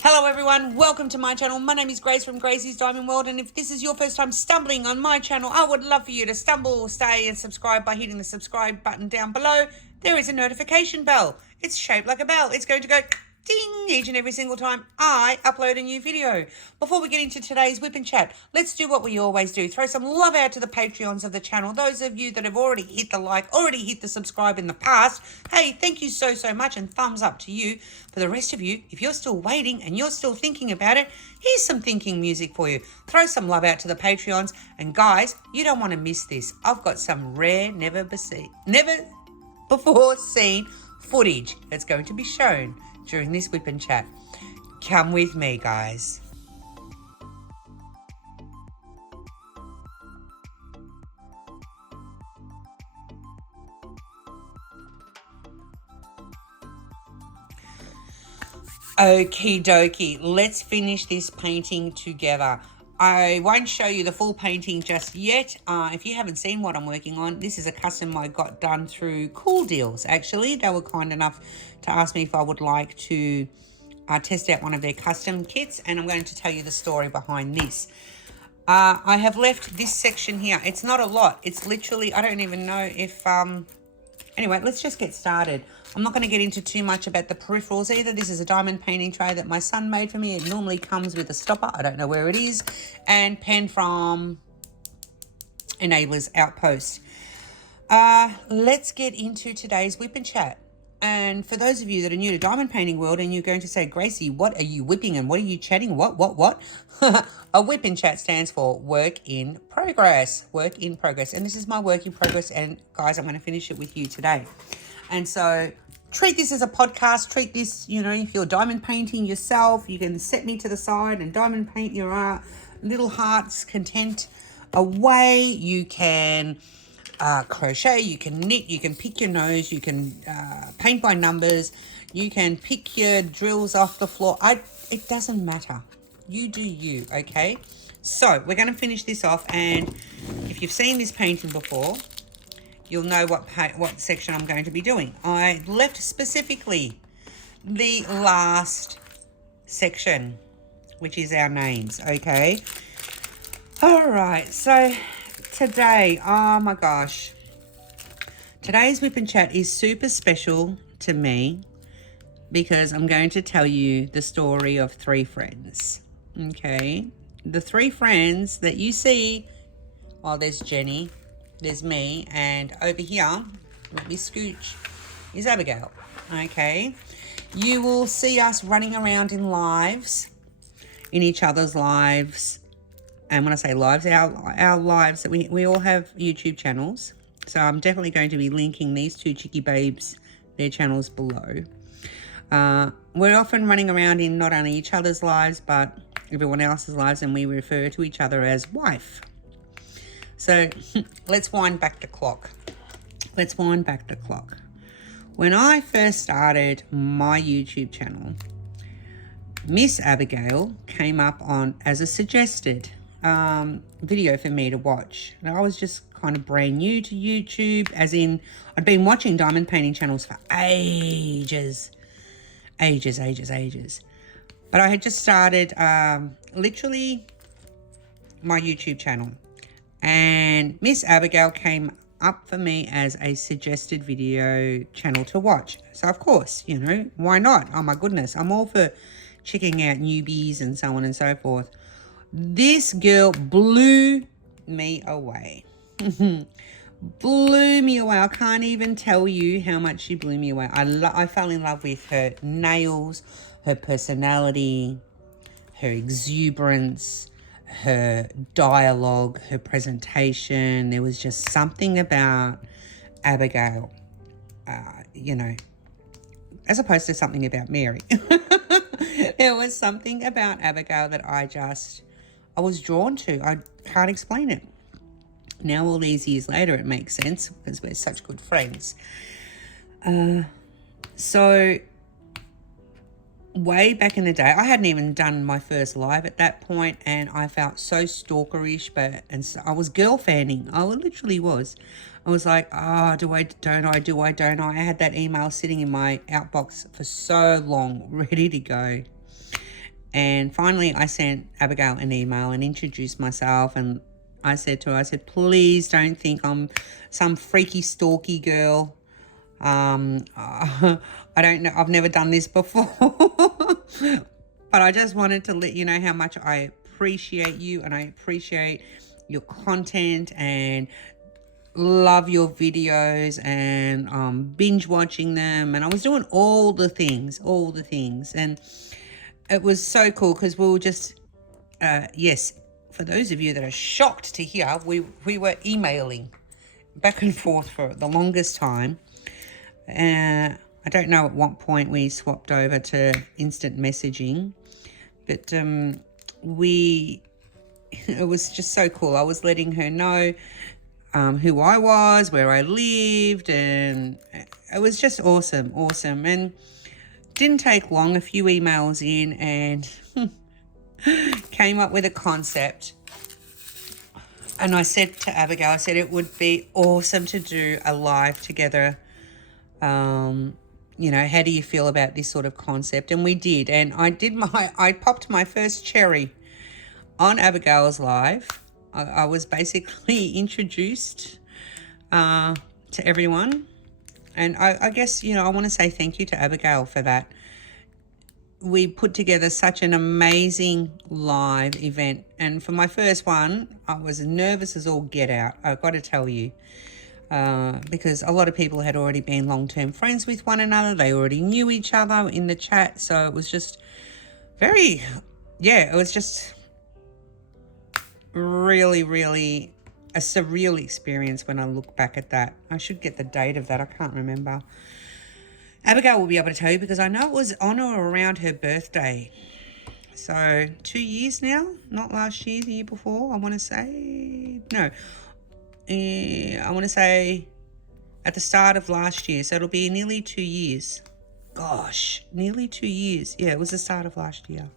Hello everyone, welcome to my channel. My name is Grace from Gracie's Diamond World, and if this is your first time stumbling on my channel, I would love for you to stumble, stay and subscribe by hitting the subscribe button down below. There is a notification bell. It's shaped like a bell. It's going to go ding each and every single time I upload a new video. Before we get into today's Wipnchat, let's do what we always do. Throw some love out to the Patreons of the channel. Those of you that have already hit the like, already hit the subscribe in the past, hey, thank you so much, and thumbs up to you. For the rest of you, if you're still waiting and you're still thinking about it, here's some thinking music for you. Throw some love out to the Patreons. And guys, you don't want to miss this. I've got some rare, never before seen footage that's going to be shown during this Wipnchat. Come with me, guys. Okie dokie, let's finish this painting together. I won't show you the full painting just yet. If you haven't seen what I'm working on, this is a custom I got done through Cool Deals, actually. They were kind enough to ask me if I would like to test out one of their custom kits, and I'm going to tell you the story behind this. I have left this section here. It's not a lot. It's literally, I don't even know if... Anyway, let's just get started. I'm not going to get into too much about the peripherals either. This is a diamond painting tray that my son made for me. It normally comes with a stopper. I don't know where it is. And pen from Enabler's Outpost. Let's get into today's Wipnchat. And for those of you that are new to diamond painting world and you're going to say, Gracie, what are you whipping and what are you chatting? What? A Wipnchat stands for work in progress. Work in progress. And this is my work in progress. And guys, I'm going to finish it with you today. And so treat this as a podcast. Treat this, you know, if you're diamond painting yourself, you can set me to the side and diamond paint your art. Little hearts content away. You can crochet, you can knit, you can pick your nose, you can paint by numbers, you can pick your drills off the floor. It doesn't matter. You do you, okay? So we're going to finish this off, and if you've seen this painting before, you'll know what section I'm going to be doing. I left specifically the last section, which is our names, okay? All right, so today, oh my gosh, today's Wipnchat is super special to me because I'm going to tell you the story of three friends, okay? The three friends that you see, well, there's Jenny, there's me, and over here, let me scooch, is Abigail, okay? You will see us running around in each other's lives. And when I say lives, our lives, that we all have YouTube channels. So I'm definitely going to be linking these two cheeky babes, their channels below. We're often running around in not only each other's lives, but everyone else's lives, and we refer to each other as wife. So let's wind back the clock. When I first started my YouTube channel, Miss Abigail came up on as a suggested video for me to watch. And I was just kind of brand new to YouTube, as in I'd been watching diamond painting channels for ages. But I had just started literally my YouTube channel, and Miss Abigail came up for me as a suggested video channel to watch. So of course, you know, why not? Oh my goodness, I'm all for checking out newbies and so on and so forth. This girl blew me away. Blew me away. I can't even tell you how much she blew me away. I fell in love with her nails, her personality, her exuberance, her dialogue, her presentation. There was just something about Abigail, you know, as opposed to something about Mary. There was something about Abigail that I was drawn to. I can't explain it. Now, all these years later, it makes sense because we're such good friends. So way back in the day, I hadn't even done my first live at that point, and I felt so stalkerish, so I was girl fanning. I literally was. I was like, do I, don't I? I had that email sitting in my outbox for so long, ready to go. And finally, I sent Abigail an email and introduced myself. And I said to her, I said, please don't think I'm some freaky, stalky girl. I don't know. I've never done this before. But I just wanted to let you know how much I appreciate you, and I appreciate your content and love your videos, and binge watching them. And I was doing all the things. And it was so cool because we were just, yes, for those of you that are shocked to hear, we were emailing back and forth for the longest time. I don't know at what point we swapped over to instant messaging, but it was just so cool. I was letting her know who I was, where I lived, and it was just awesome. And didn't take long, a few emails in, and came up with a concept. And I said to Abigail, I said it would be awesome to do a live together. You know, how do you feel about this sort of concept? And we did. And I popped my first cherry on Abigail's live. I was basically introduced to everyone. And I guess, you know, I want to say thank you to Abigail for that. We put together such an amazing live event. And for my first one, I was nervous as all get out, I've got to tell you. Because a lot of people had already been long-term friends with one another. They already knew each other in the chat. So it was just it was just really, really a surreal experience when I look back at that. I should get the date of that. I can't remember. Abigail will be able to tell you because I know it was on or around her birthday. So 2 years now, not last year, the year before, I want to say. No. I want to say at the start of last year. So it'll be nearly 2 years. Gosh, nearly 2 years. Yeah, it was the start of last year.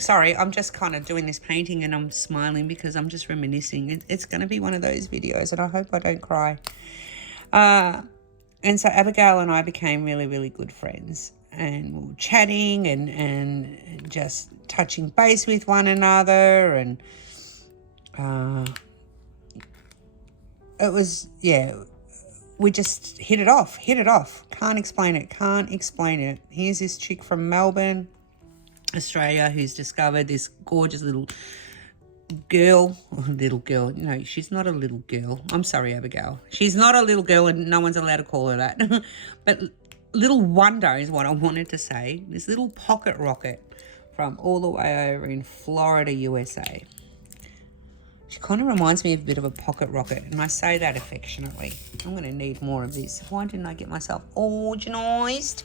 Sorry, I'm just kind of doing this painting and I'm smiling because I'm just reminiscing. It's going to be one of those videos and I hope I don't cry. And so Abigail and I became really, really good friends. And we were chatting and just touching base with one another. And it was, we just hit it off. Can't explain it. Here's this chick from Melbourne, Australia, who's discovered this gorgeous little girl. No, she's not a little girl. I'm sorry, Abigail. She's not a little girl and no one's allowed to call her that. But little wonder is what I wanted to say. This little pocket rocket from all the way over in Florida, USA. She kind of reminds me of a bit of a pocket rocket, and I say that affectionately. I'm going to need more of this. Why didn't I get myself organised?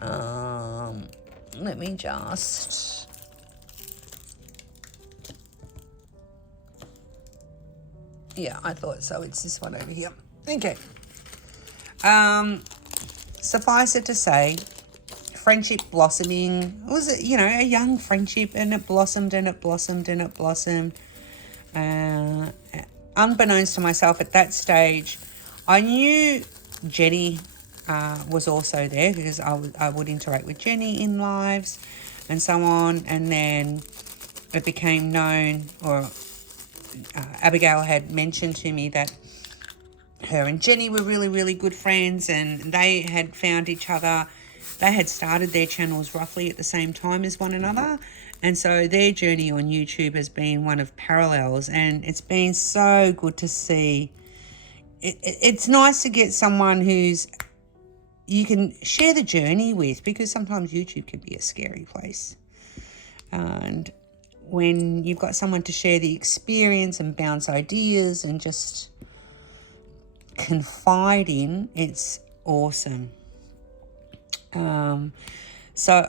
Let me just... Yeah, I thought so. It's this one over here. Okay. Suffice it to say, friendship blossoming. It was, a young friendship, and it blossomed and it blossomed and it blossomed. Unbeknownst to myself at that stage, I knew Jenni was also there because I would interact with Jenni in lives and so on. And then it became known, or Abigail had mentioned to me that her and Jenni were really, really good friends, and they had found each other. They had started their channels roughly at the same time as one another. And so their journey on YouTube has been one of parallels, and it's been so good to see. It's nice to get someone who's you can share the journey with, because sometimes YouTube can be a scary place. And when you've got someone to share the experience and bounce ideas and just confide in, it's awesome. So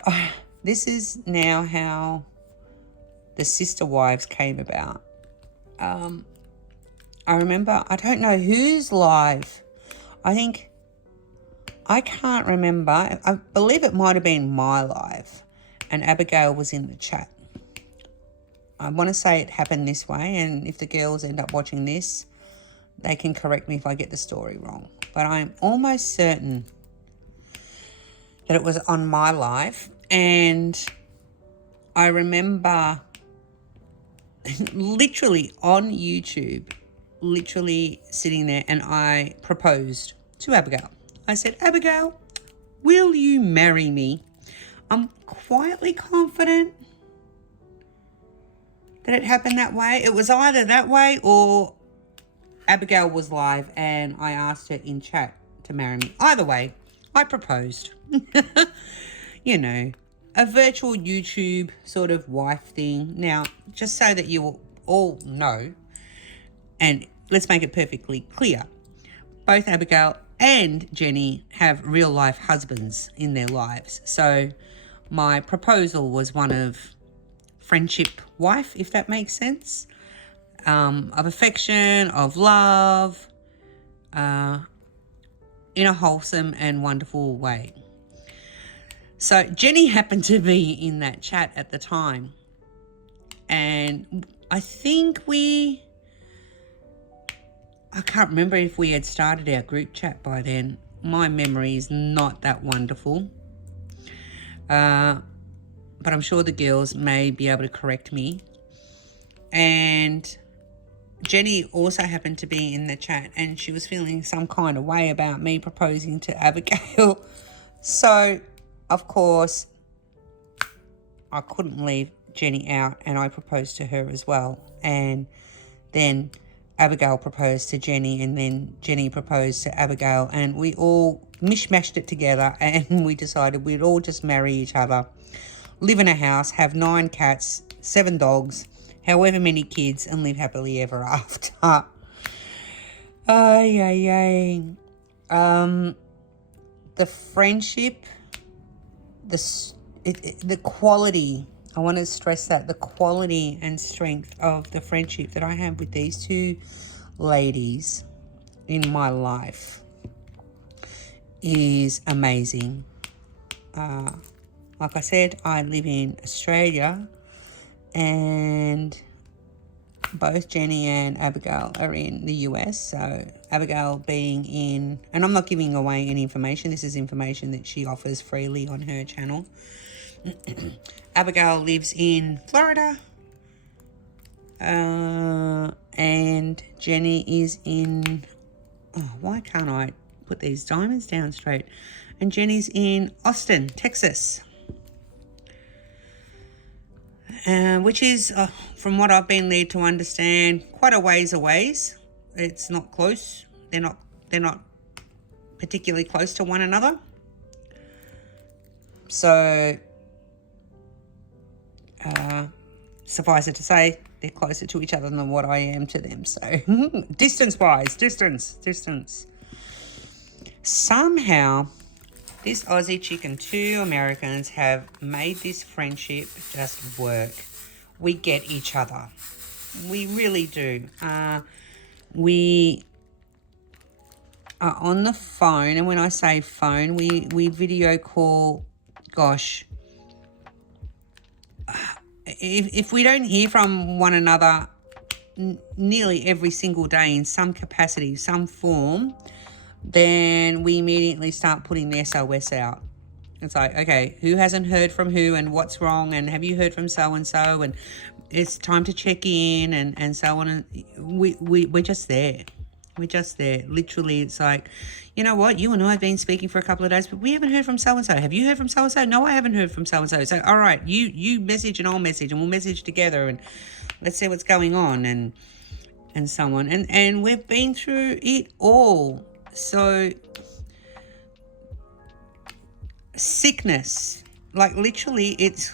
this is now how the Sister-Wives came about. I remember, I don't know who's live. I can't remember. I believe it might have been my live, and Abigail was in the chat. I want to say it happened this way, and if the girls end up watching this, they can correct me if I get the story wrong. But I'm almost certain that it was on my life. And I remember literally on YouTube, literally sitting there, and I proposed to Abigail. I said, Abigail, will you marry me? I'm quietly confident that it happened that way. It was either that way or Abigail was live and I asked her in chat to marry me. Either way, I proposed. You know, a virtual YouTube sort of wife thing. Now, just so that you all know, and let's make it perfectly clear, both Abigail and Jenni have real life husbands in their lives. So my proposal was one of friendship wife, if that makes sense, of affection, of love, in a wholesome and wonderful way. So Jenni happened to be in that chat at the time, and I think I can't remember if we had started our group chat by then. My memory is not that wonderful. But I'm sure the girls may be able to correct me. And Jenni also happened to be in the chat, and she was feeling some kind of way about me proposing to Abigail. So, of course, I couldn't leave Jenni out, and I proposed to her as well. And then Abigail proposed to Jenni, and then Jenni proposed to Abigail, and we all mishmashed it together, and we decided we'd all just marry each other, live in a house, have 9 cats, 7 dogs, however many kids, and live happily ever after. The friendship, the quality, I want to stress that, the quality and strength of the friendship that I have with these two ladies in my life is amazing. Like I said, I live in Australia, and both Jenni and Abigail are in the US. So Abigail being in, and I'm not giving away any information, this is information that she offers freely on her channel. Abigail lives in Florida, and Jenni is in, why can't I put these diamonds down straight? And Jenni's in Austin, Texas, which is, from what I've been led to understand, quite a ways away. It's not close. They're not particularly close to one another. So, suffice it to say, they're closer to each other than what I am to them. So, distance-wise, distance. Somehow, this Aussie chick and 2 Americans have made this friendship just work. We get each other. We really do. We are on the phone, and when I say phone, we video call, gosh, if we don't hear from one another nearly every single day in some capacity, some form, then we immediately start putting the SOS out. It's like, okay, who hasn't heard from who, and what's wrong, and have you heard from so-and-so, and it's time to check in, and so on. And we're just there. We're just there. Literally, it's like, you know what, you and I have been speaking for a couple of days, but we haven't heard from so-and-so. Have you heard from so-and-so? No, I haven't heard from so-and-so. So, all right, you message and I'll message, and we'll message together, and let's see what's going on, and so on. And we've been through it all. So, sickness, like literally, it's,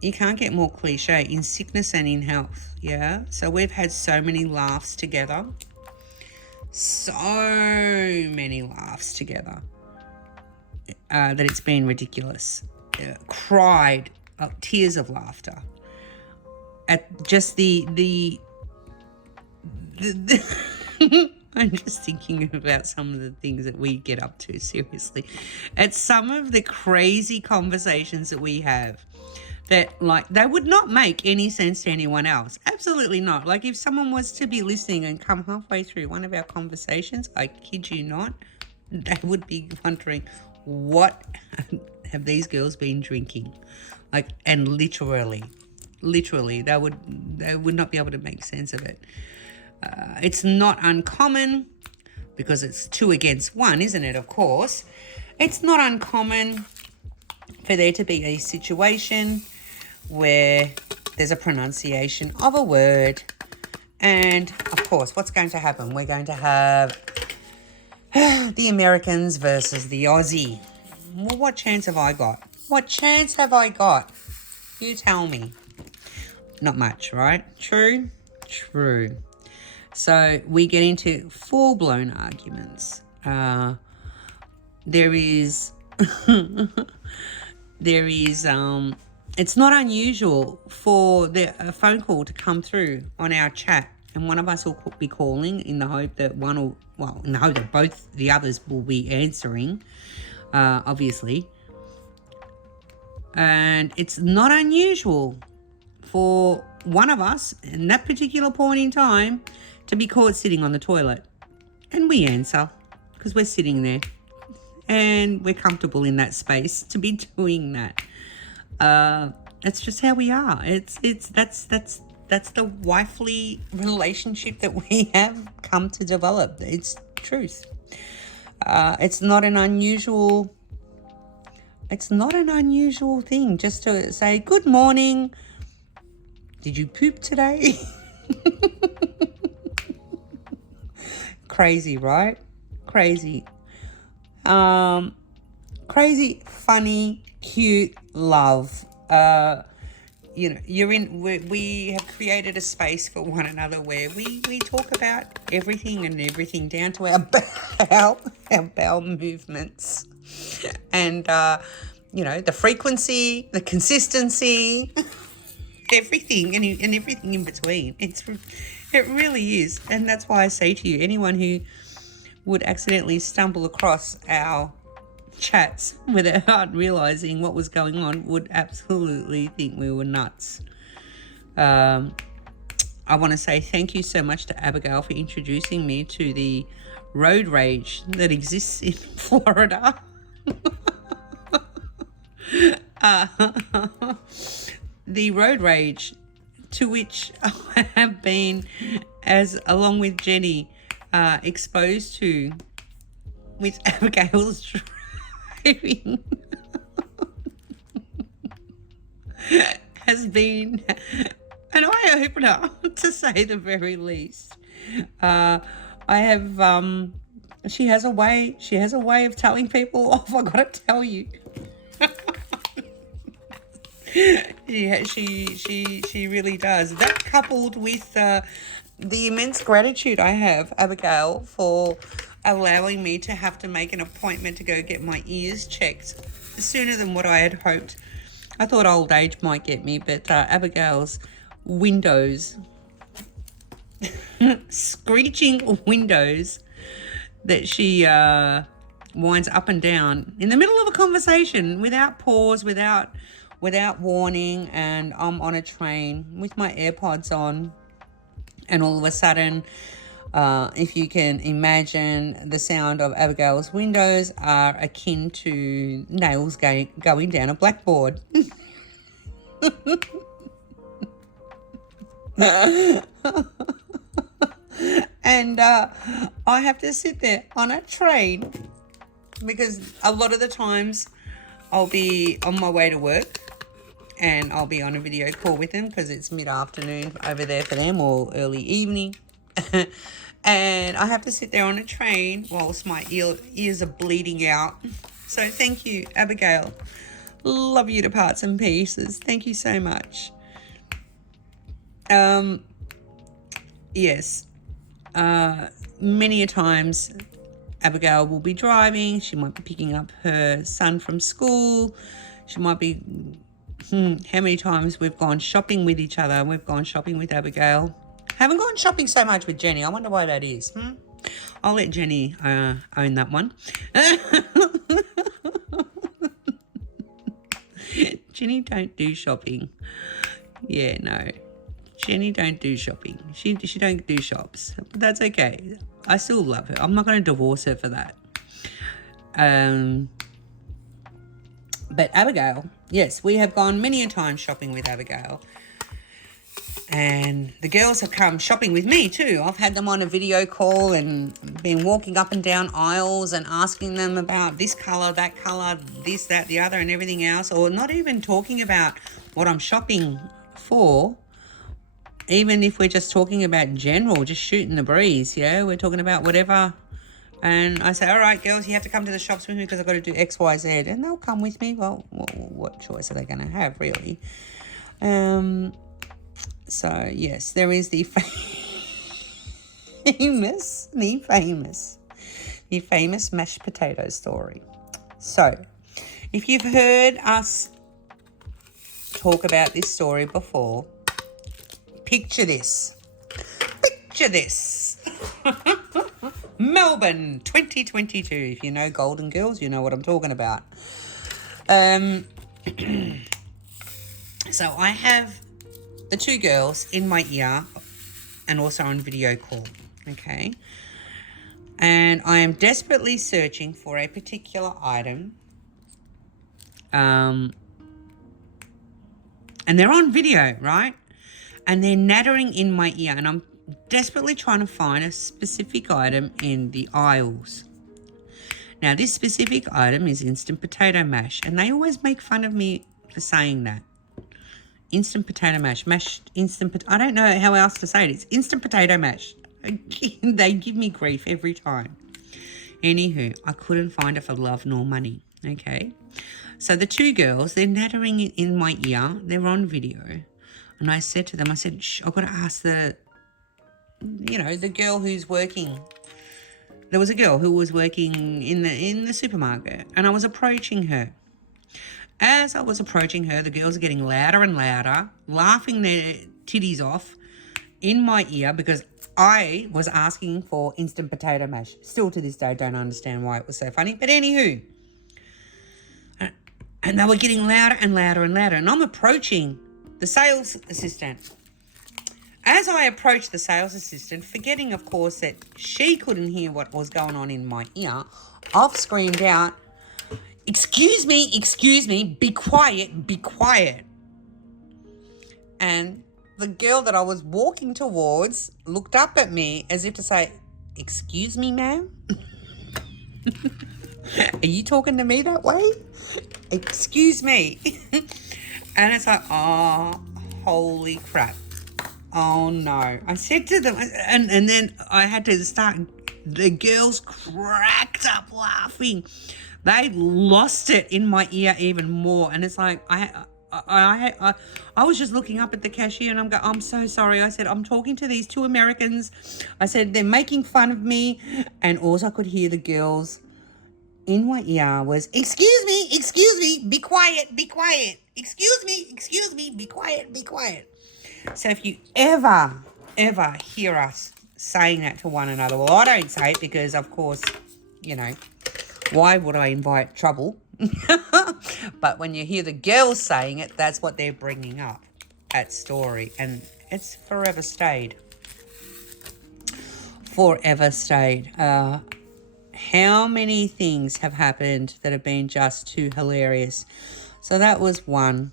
you can't get more cliche, in sickness and in health, yeah? So we've had so many laughs together. So many laughs together that it's been ridiculous. Cried, tears of laughter at just the I'm just thinking about some of the things that we get up to, seriously. At some of the crazy conversations that we have that, like, they would not make any sense to anyone else. Absolutely not. Like, if someone was to be listening and come halfway through one of our conversations, I kid you not, they would be wondering, what have these girls been drinking? Like, and literally, they would not be able to make sense of it. It's not uncommon, because it's 2 against 1, isn't it? Of course. It's not uncommon for there to be a situation where there's a pronunciation of a word. And, of course, what's going to happen? We're going to have the Americans versus the Aussie. Well, what chance have I got? What chance have I got? You tell me. Not much, right? True? True. So we get into full-blown arguments. There is, it's not unusual for a phone call to come through on our chat, and one of us will be calling in the hope that in the hope that both the others will be answering, obviously. And it's not unusual for one of us in that particular point in time to be caught sitting on the toilet. And we answer because we're sitting there and we're comfortable in that space to be doing that. That's just how we are. That's the wifely relationship that we have come to develop. It's truth. It's not an unusual thing just to say, good morning. Did you poop today? Crazy, right? Crazy. Crazy, funny, cute love. We have created a space for one another where we talk about everything and everything down to our bowel movements. And, the frequency, the consistency, everything and everything in between. It really is. And that's why I say to you, anyone who would accidentally stumble across our chats without realizing what was going on would absolutely think we were nuts. I want to say thank you so much to Abigail for introducing me to the road rage that exists in Florida. The road rage to which I have been, along with Jenny, exposed to with Abigail's driving has been an eye-opener, to say the very least. She has a way of telling people off, I gotta tell you. Yeah, she really does. That, coupled with the immense gratitude I have, Abigail, for allowing me to have to make an appointment to go get my ears checked sooner than what I had hoped. I thought old age might get me, but Abigail's windows, screeching windows that she winds up and down in the middle of a conversation without pause, without warning, and I'm on a train with my AirPods on, and all of a sudden, if you can imagine, the sound of Abigail's windows are akin to nails going down a blackboard. And I have to sit there on a train because a lot of the times I'll be on my way to work and I'll be on a video call with them because it's mid-afternoon over there for them, or early evening. And I have to sit there on a train whilst my ears are bleeding out. So thank you, Abigail. Love you to parts and pieces. Thank you so much. Yes. Many a times Abigail will be driving. She might be picking up her son from school. She might be... how many times we've gone shopping with each other. We've gone shopping with Abigail. Haven't gone shopping so much with Jenny. I wonder why that is. I'll let Jenny own that one. Jenny don't do shopping. Yeah, no. Jenny don't do shopping. She don't do shops. But that's okay. I still love her. I'm not going to divorce her for that. But Abigail, yes, we have gone many a time shopping with Abigail. And the girls have come shopping with me too. I've had them on a video call and been walking up and down aisles and asking them about this colour, that colour, this, that, the other, and everything else. Or not even talking about what I'm shopping for. Even if we're just talking about general, just shooting the breeze, yeah? We're talking about whatever. And I say, all right, girls, you have to come to the shops with me because I've got to do X, Y, Z. And they'll come with me. Well, what choice are they going to have, really? So, yes, there is the famous mashed potato story. So, if you've heard us talk about this story before, picture this. Melbourne 2022. If you know Golden Girls, you know what I'm talking about. So I have the two girls in my ear and also on video call, okay? And I am desperately searching for a particular item. And they're on video, right? And they're nattering in my ear, and I'm desperately trying to find a specific item in the aisles. Now, this specific item is instant potato mash, and they always make fun of me for saying that. Instant potato mash, I don't know how else to say it. It's instant potato mash. They give me grief every time. Anywho, I couldn't find it for love nor money, okay? So the two girls, they're nattering in my ear. They're on video. And I said to them, shh, I've got to ask the girl who's working. There was a girl who was working in the supermarket, and I was approaching her. As I was approaching her, the girls are getting louder and louder, laughing their titties off in my ear because I was asking for instant potato mash. Still to this day, don't understand why it was so funny. But anywho, and they were getting louder and louder and louder, and I'm approaching the sales assistant. As I approached the sales assistant, forgetting, of course, that she couldn't hear what was going on in my ear, I've screamed out, excuse me, be quiet. And the girl that I was walking towards looked up at me as if to say, excuse me, ma'am? Are you talking to me that way? Excuse me. And it's like, oh, holy crap. Oh, no. I said to them, and then I had to start, the girls cracked up laughing. They lost it in my ear even more. And it's like, I was just looking up at the cashier and I'm so sorry. I said, I'm talking to these two Americans. I said, they're making fun of me. And all I could hear the girls in my ear was, excuse me, be quiet. Excuse me, be quiet. So if you ever hear us saying that to one another, well, I don't say it because, of course, why would I invite trouble? But when you hear the girls saying it, that's what they're bringing up, that story. And it's forever stayed. How many things have happened that have been just too hilarious? So that was one.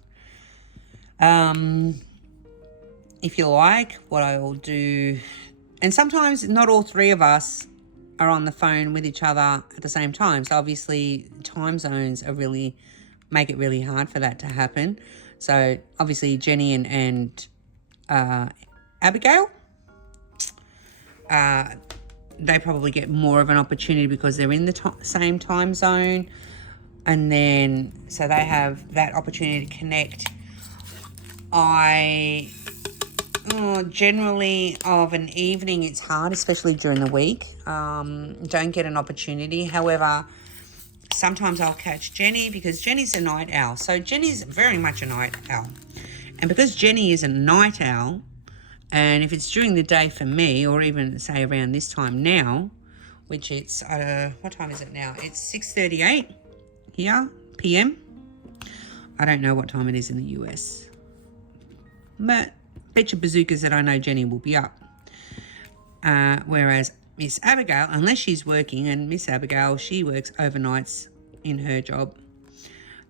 If you like, what I will do, and sometimes not all three of us are on the phone with each other at the same time. So obviously time zones make it really hard for that to happen. So obviously Jenni and Abigail, they probably get more of an opportunity because they're in the same time zone. And then, so they have that opportunity to connect. Generally of an evening, it's hard, especially during the week. Don't get an opportunity. However, sometimes I'll catch Jenni because Jenni's a night owl. So Jenni's very much a night owl. And because Jenni is a night owl, and if it's during the day for me, or even say around this time now, which it's, what time is it now? It's 6:38 here, PM. I don't know what time it is in the US. But bet your bazookas that I know Jenni will be up. Whereas Miss Abigail, unless she's working, and Miss Abigail, she works overnights in her job.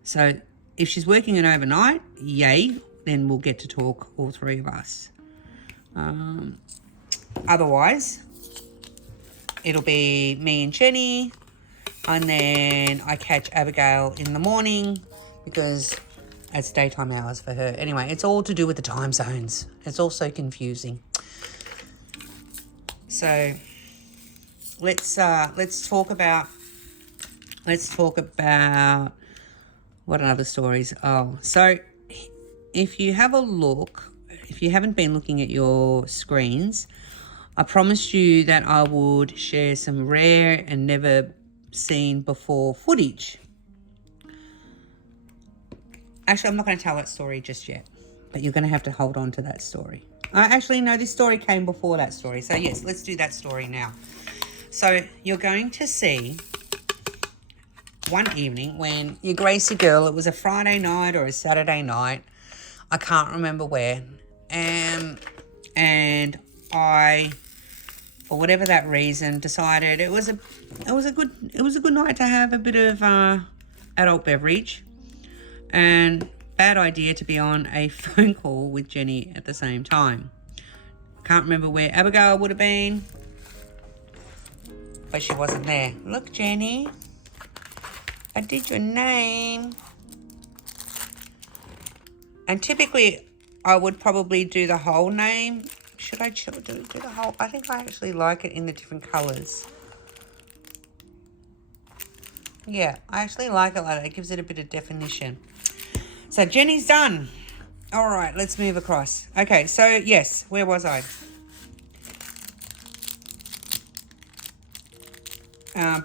So if she's working an overnight, yay, then we'll get to talk, all three of us. Otherwise, it'll be me and Jenni, and then I catch Abigail in the morning because it's daytime hours for her. Anyway, it's all to do with the time zones. It's all so confusing. So let's talk about what other stories. Oh, so if you have a look, if you haven't been looking at your screens, I promised you that I would share some rare and never seen before footage. Actually, I'm not going to tell that story just yet, but you're going to have to hold on to that story. Actually, no, this story came before that story. So yes, let's do that story now. So you're going to see one evening when your Gracie girl, it was a Friday night or a Saturday night, I can't remember where, and I, for whatever that reason, decided it was a good night to have a bit of adult beverage, and bad idea to be on a phone call with Jenni at the same time. Can't remember where Abigail would have been, but she wasn't there. Look, Jenni, I did your name. And typically I would probably do the whole name. Should I do the whole? I think I actually like it in the different colours. Yeah, I actually like it like that. It gives it a bit of definition. So Jenni's done. All right, let's move across. Okay, so yes, where was I?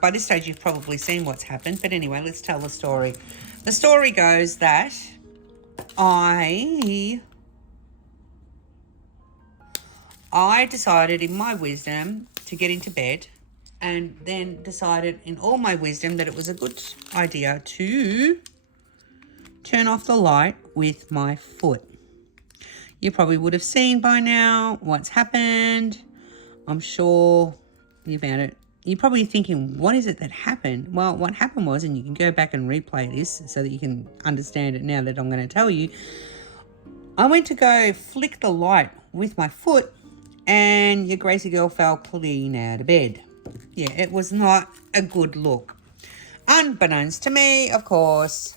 By this stage, you've probably seen what's happened. But anyway, let's tell the story. The story goes that I decided in my wisdom to get into bed, and then decided in all my wisdom that it was a good idea to turn off the light with my foot. You probably would have seen by now what's happened. I'm sure you found it. You're probably thinking, what is it that happened? Well, what happened was, and you can go back and replay this so that you can understand it now that I'm going to tell you. I went to go flick the light with my foot, and your Gracie girl fell clean out of bed. Yeah, it was not a good look. Unbeknownst to me, of course,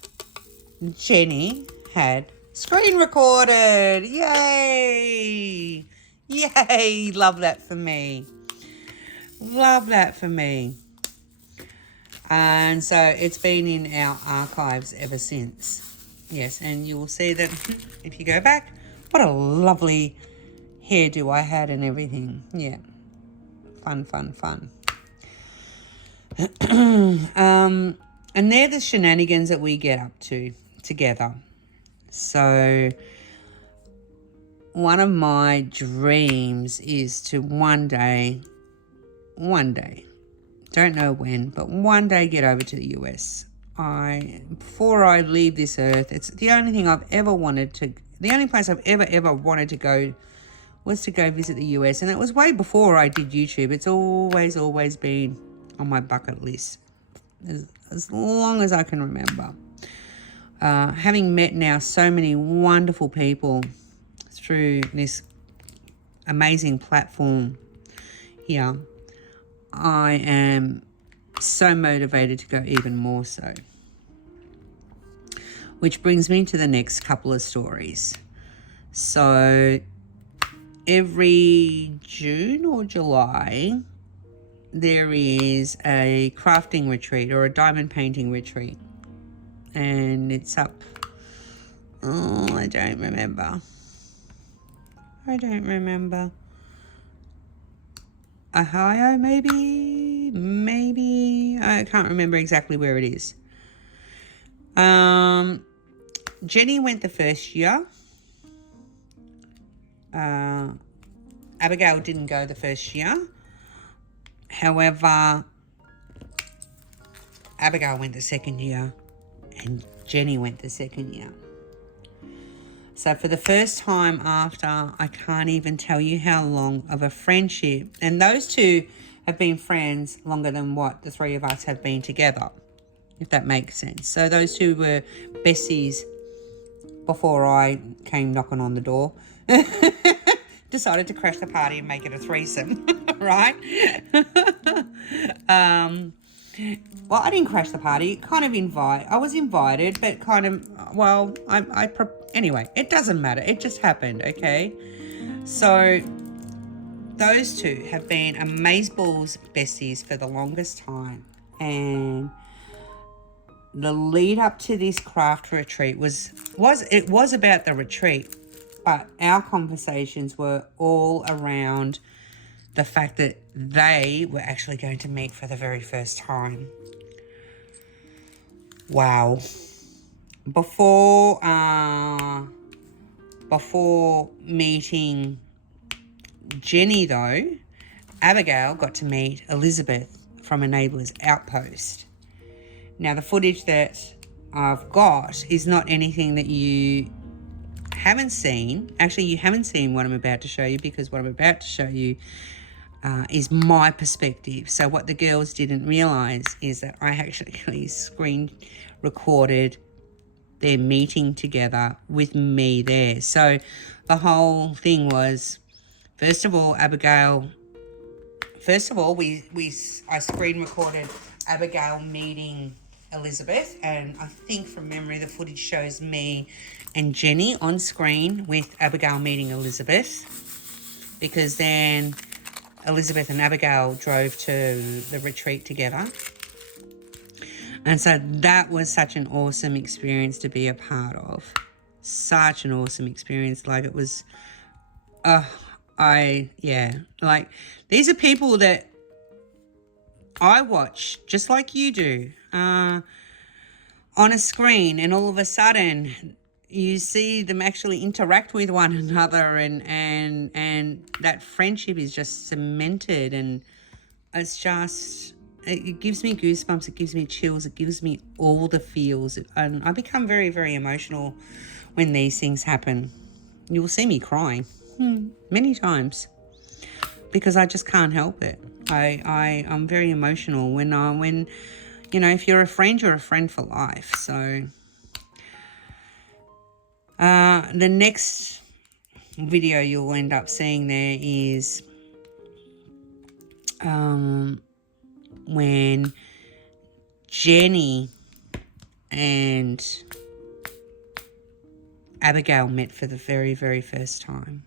Jenni had screen recorded. Yay! Yay! Love that for me. Love that for me. And so it's been in our archives ever since. Yes, and you will see that if you go back, what a lovely hairdo I had and everything. Yeah. Fun, fun, fun. And they're the shenanigans that we get up to together. So one of my dreams is to one day, don't know when, but one day get over to the US. Before I leave this earth, it's the only thing I've ever wanted to, the only place I've ever wanted to go was to go visit the US. And it was way before I did YouTube. It's always been on my bucket list as long as I can remember. Having met now so many wonderful people through this amazing platform here, I am so motivated to go even more so. Which brings me to the next couple of stories. So every June or July, there is a crafting retreat or a diamond painting retreat. And it's up, I don't remember. Ohio, maybe, I can't remember exactly where it is. Jenni went the first year. Abigail didn't go the first year. However, Abigail went the second year and Jenni went the second year. So for the first time after, I can't even tell you how long of a friendship, and those two have been friends longer than what the three of us have been together. if that makes sense. So those two were besties before I came knocking on the door. Decided to crash the party and make it a threesome, right? Well, I didn't crash the party. I was invited, but anyway, it doesn't matter. It just happened, okay? So those two have been amazeballs besties for the longest time. And the lead up to this craft retreat was about the retreat, but our conversations were all around the fact that they were actually going to meet for the very first time. Wow. Before meeting Jenni, though, Abigail got to meet Elizabeth from a neighbour's outpost. Now, the footage that I've got is not anything that you haven't seen. Actually, you haven't seen what I'm about to show you, because what I'm about to show you is my perspective. So what the girls didn't realise is that I actually screen recorded their meeting together with me there. So the whole thing was, first of all, I screen recorded Abigail meeting Elizabeth, and I think from memory the footage shows me and Jenni on screen with Abigail meeting Elizabeth, because then Elizabeth and Abigail drove to the retreat together. And so that was such an awesome experience to be a part of. Such an awesome experience. Like, it was, like, these are people that I watch just like you do on a screen, and all of a sudden you see them actually interact with one another, and that friendship is just cemented, and it's just, it gives me goosebumps, it gives me chills, it gives me all the feels, and I become very, very emotional when these things happen. You'll see me crying many times, because I just can't help it. I'm very emotional when you know, if you're a friend, you're a friend for life. So the next video you'll end up seeing there is when Jenni and Abigail met for the very, very first time.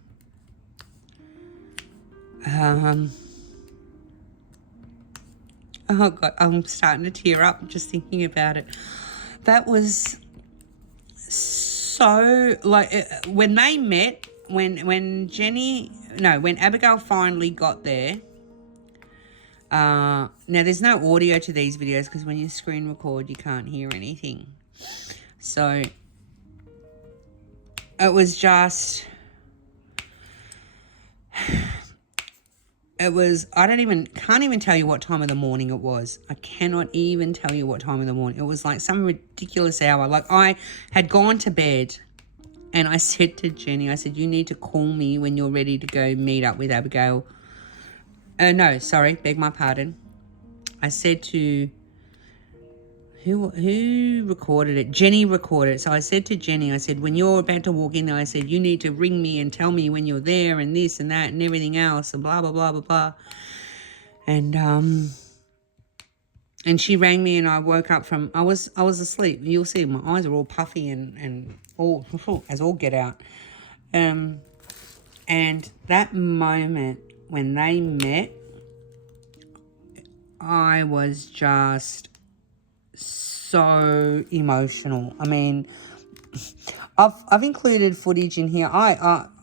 Oh God, I'm starting to tear up just thinking about it. That was so, like, when they met, when Abigail finally got there. Now there's no audio to these videos, because when you screen record, you can't hear anything. So it was just, it was, can't even tell you what time of the morning it was. I cannot even tell you what time of the morning. It was like some ridiculous hour. Like, I had gone to bed and I said to Jenni, I said, you need to call me when you're ready to go meet up with Abigail. No, sorry, beg my pardon. I said to, who recorded it? Jenni recorded it. So I said to Jenni, I said, when you're about to walk in there, I said, you need to ring me and tell me when you're there, and this and that and everything else, and blah, blah, blah, blah, blah. And she rang me, and I woke up from, I was asleep. You'll see my eyes are all puffy and all, as all get out. And that moment when they met, I was just so emotional. I mean, I've included footage in here.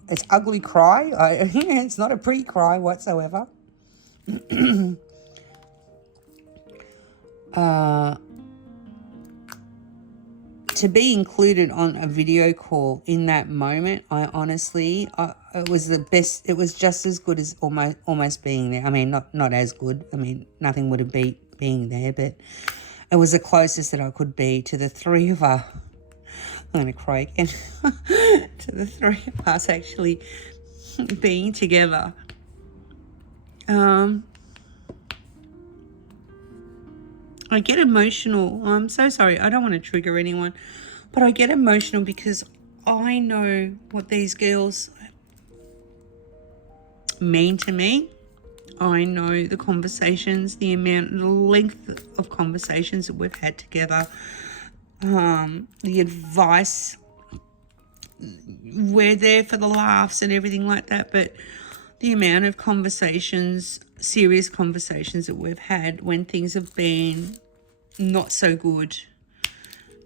It's ugly cry. It's not a pretty cry whatsoever. To be included on a video call in that moment, I honestly, it was the best. It was just as good as almost being there. I mean, not as good. I mean, nothing would have beat being there, but it was the closest that I could be to the three of us. I'm going to cry again. To the three of us actually being together. I get emotional. I'm so sorry. I don't want to trigger anyone, but I get emotional because I know what these girls mean to me. I know the conversations, the length of conversations that we've had together, the advice. We're there for the laughs and everything like that, but the amount of conversations, serious conversations that we've had when things have been not so good,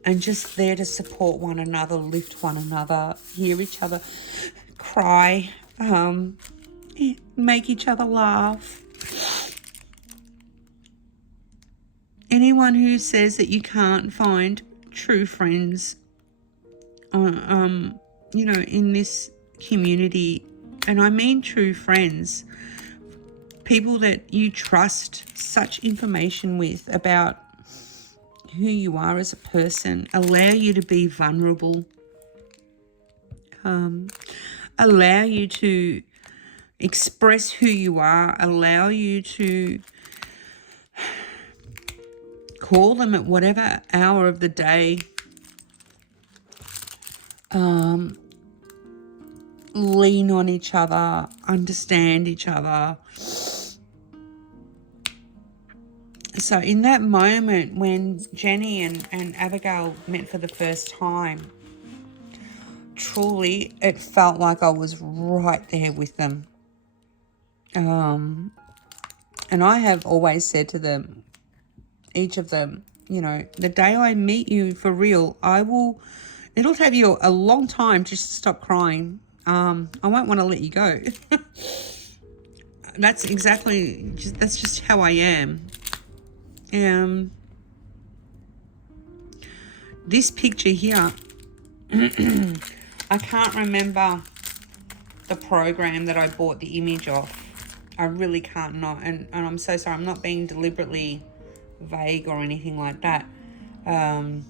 and just there to support one another, lift one another, hear each other cry, make each other laugh. Anyone who says that you can't find true friends, you know, in this community, and I mean true friends, people that you trust such information with about who you are as a person, allow you to be vulnerable, allow you to express who you are, allow you to call them at whatever hour of the day, lean on each other, understand each other. So in that moment when Jenni and Abigail met for the first time, truly it felt like I was right there with them. And I have always said to them, each of them, you know, the day I meet you for real, it'll take you a long time just to stop crying. I won't want to let you go. That's just how I am. This picture here, I can't remember the program that I bought the image of. I really can't not, and I'm so sorry. I'm not being deliberately vague or anything like that. I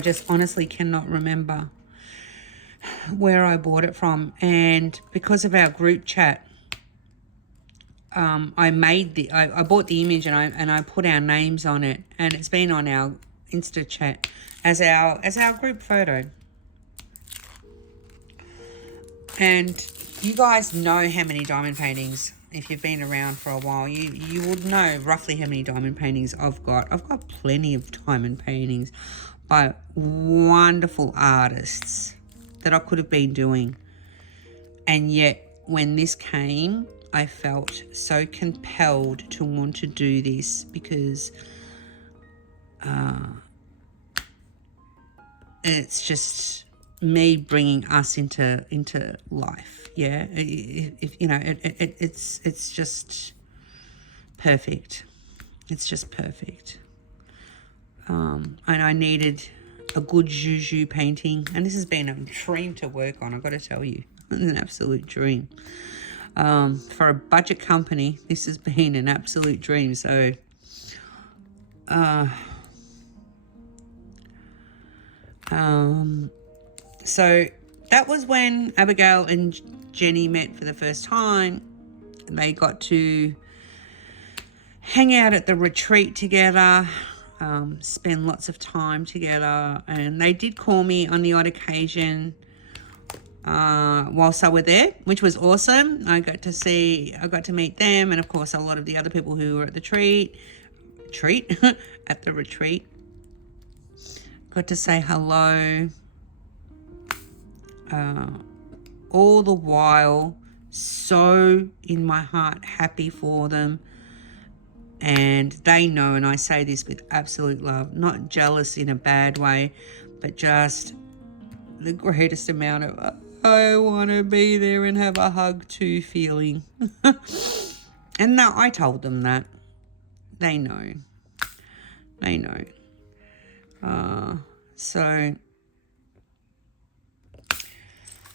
just honestly cannot remember where I bought it from, and because of our group chat, I bought the image and I put our names on it, and it's been on our Insta chat as our group photo. And you guys know how many diamond paintings, if you've been around for a while, you would know roughly how many diamond paintings I've got. I've got plenty of diamond paintings by wonderful artists that I could have been doing. And yet when this came, I felt so compelled to want to do this because it's just me bringing us into life. Yeah, if you know, it's just perfect. It's just perfect. And I needed a good juju painting, and this has been a dream to work on. I've got to tell you, it's an absolute dream. For a budget company, this has been an absolute dream. So, so that was when Abigail and Jenni met for the first time. They got to hang out at the retreat together, spend lots of time together, and they did call me on the odd occasion whilst I were there, which was awesome. I got to meet them, and of course a lot of the other people who were at the at the retreat. Got to say hello. All the while, so in my heart happy for them, and they know, and I say this with absolute love, not jealous in a bad way, but just the greatest amount of I want to be there and have a hug too feeling. And now I told them that. They know. So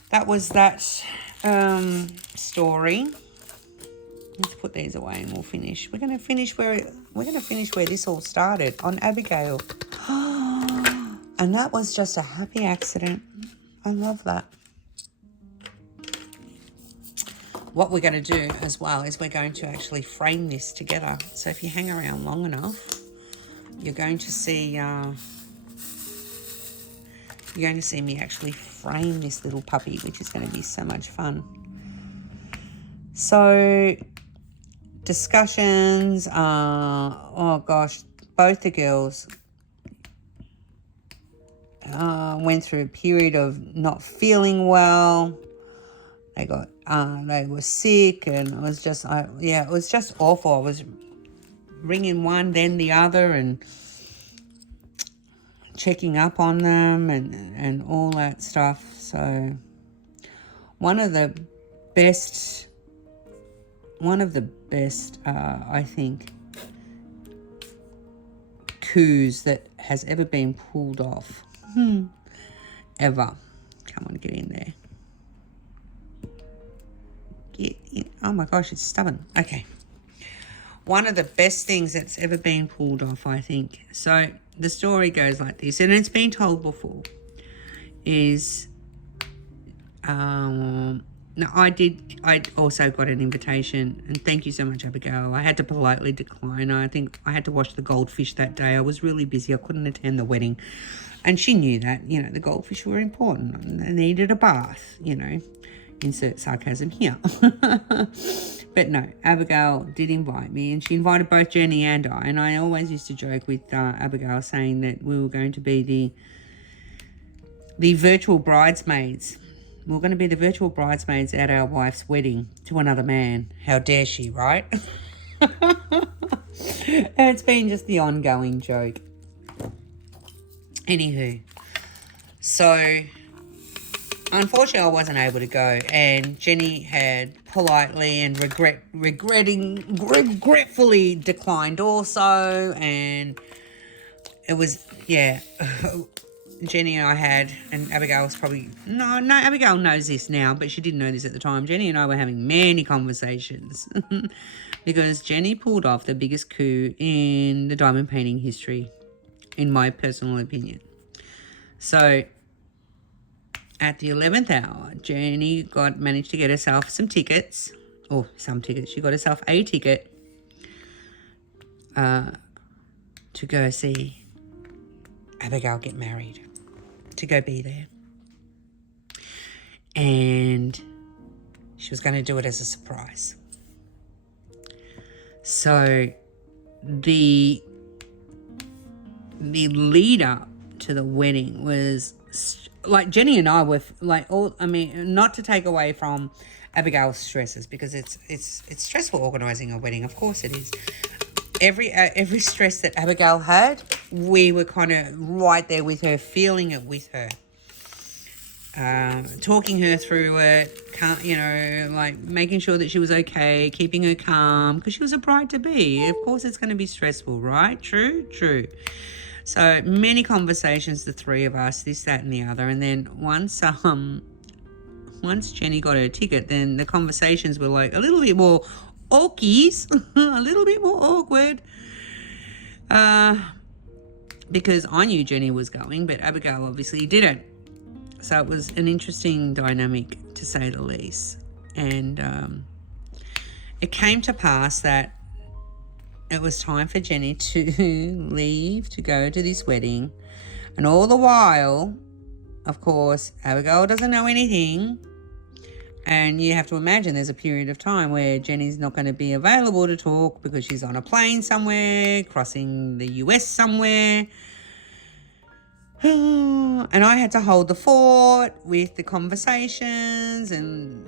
that was that story. Let's put these away and we'll finish. We're gonna finish where this all started, on Abigail. And that was just a happy accident. I love that. What we're going to do as well is we're going to actually frame this together. So if you hang around long enough, you're going to see me actually frame this little puppy, which is going to be so much fun. So discussions, oh gosh, both the girls went through a period of not feeling well. They were sick, and it was just, it was just awful. I was ringing one, then the other, and checking up on them and all that stuff. So one of the best, I think, coups that has ever been pulled off. Ever. Come on, get in there. Get in. Oh my gosh, it's stubborn. Okay. One of the best things that's ever been pulled off, I think. So the story goes like this, and it's been told before, is no, I also got an invitation, and thank you so much, Abigail. I had to politely decline. I think I had to wash the goldfish that day. I was really busy. I couldn't attend the wedding. And she knew that, the goldfish were important and they needed a bath, insert sarcasm here. But no, Abigail did invite me, and she invited both Jenni and I. And I always used to joke with Abigail, saying that we were going to be the virtual bridesmaids. We were going to be the virtual bridesmaids at our wife's wedding to another man. How dare she, right? And it's been just the ongoing joke. Anywho, so unfortunately I wasn't able to go, and Jenni had politely and regretfully declined also, and it was, Jenni and I had, and Abigail was probably, no, Abigail knows this now, but she didn't know this at the time. Jenni and I were having many conversations because Jenni pulled off the biggest coup in the diamond painting history, in my personal opinion. So at the 11th hour, Jenni managed to get herself some tickets. She got herself a ticket to go see Abigail get married, to go be there. And she was going to do it as a surprise. So the lead up to the wedding was like, Jenni and I were like, not to take away from Abigail's stresses, because it's stressful organising a wedding. Of course it is. Every stress that Abigail had, we were kind of right there with her, feeling it with her, talking her through it, like making sure that she was okay, keeping her calm, because she was a bride to be. Of course it's going to be stressful, right? True. So many conversations, the three of us, this, that, and the other. And then once Jenni got her ticket, then the conversations were like a little bit more awkies, a little bit more awkward. Because I knew Jenni was going, but Abigail obviously didn't. So it was an interesting dynamic, to say the least. And it came to pass that it was time for Jenni to leave to go to this wedding. And all the while, of course, Abigail doesn't know anything. And you have to imagine there's a period of time where Jenni's not going to be available to talk because she's on a plane somewhere, crossing the US somewhere. And I had to hold the fort with the conversations, and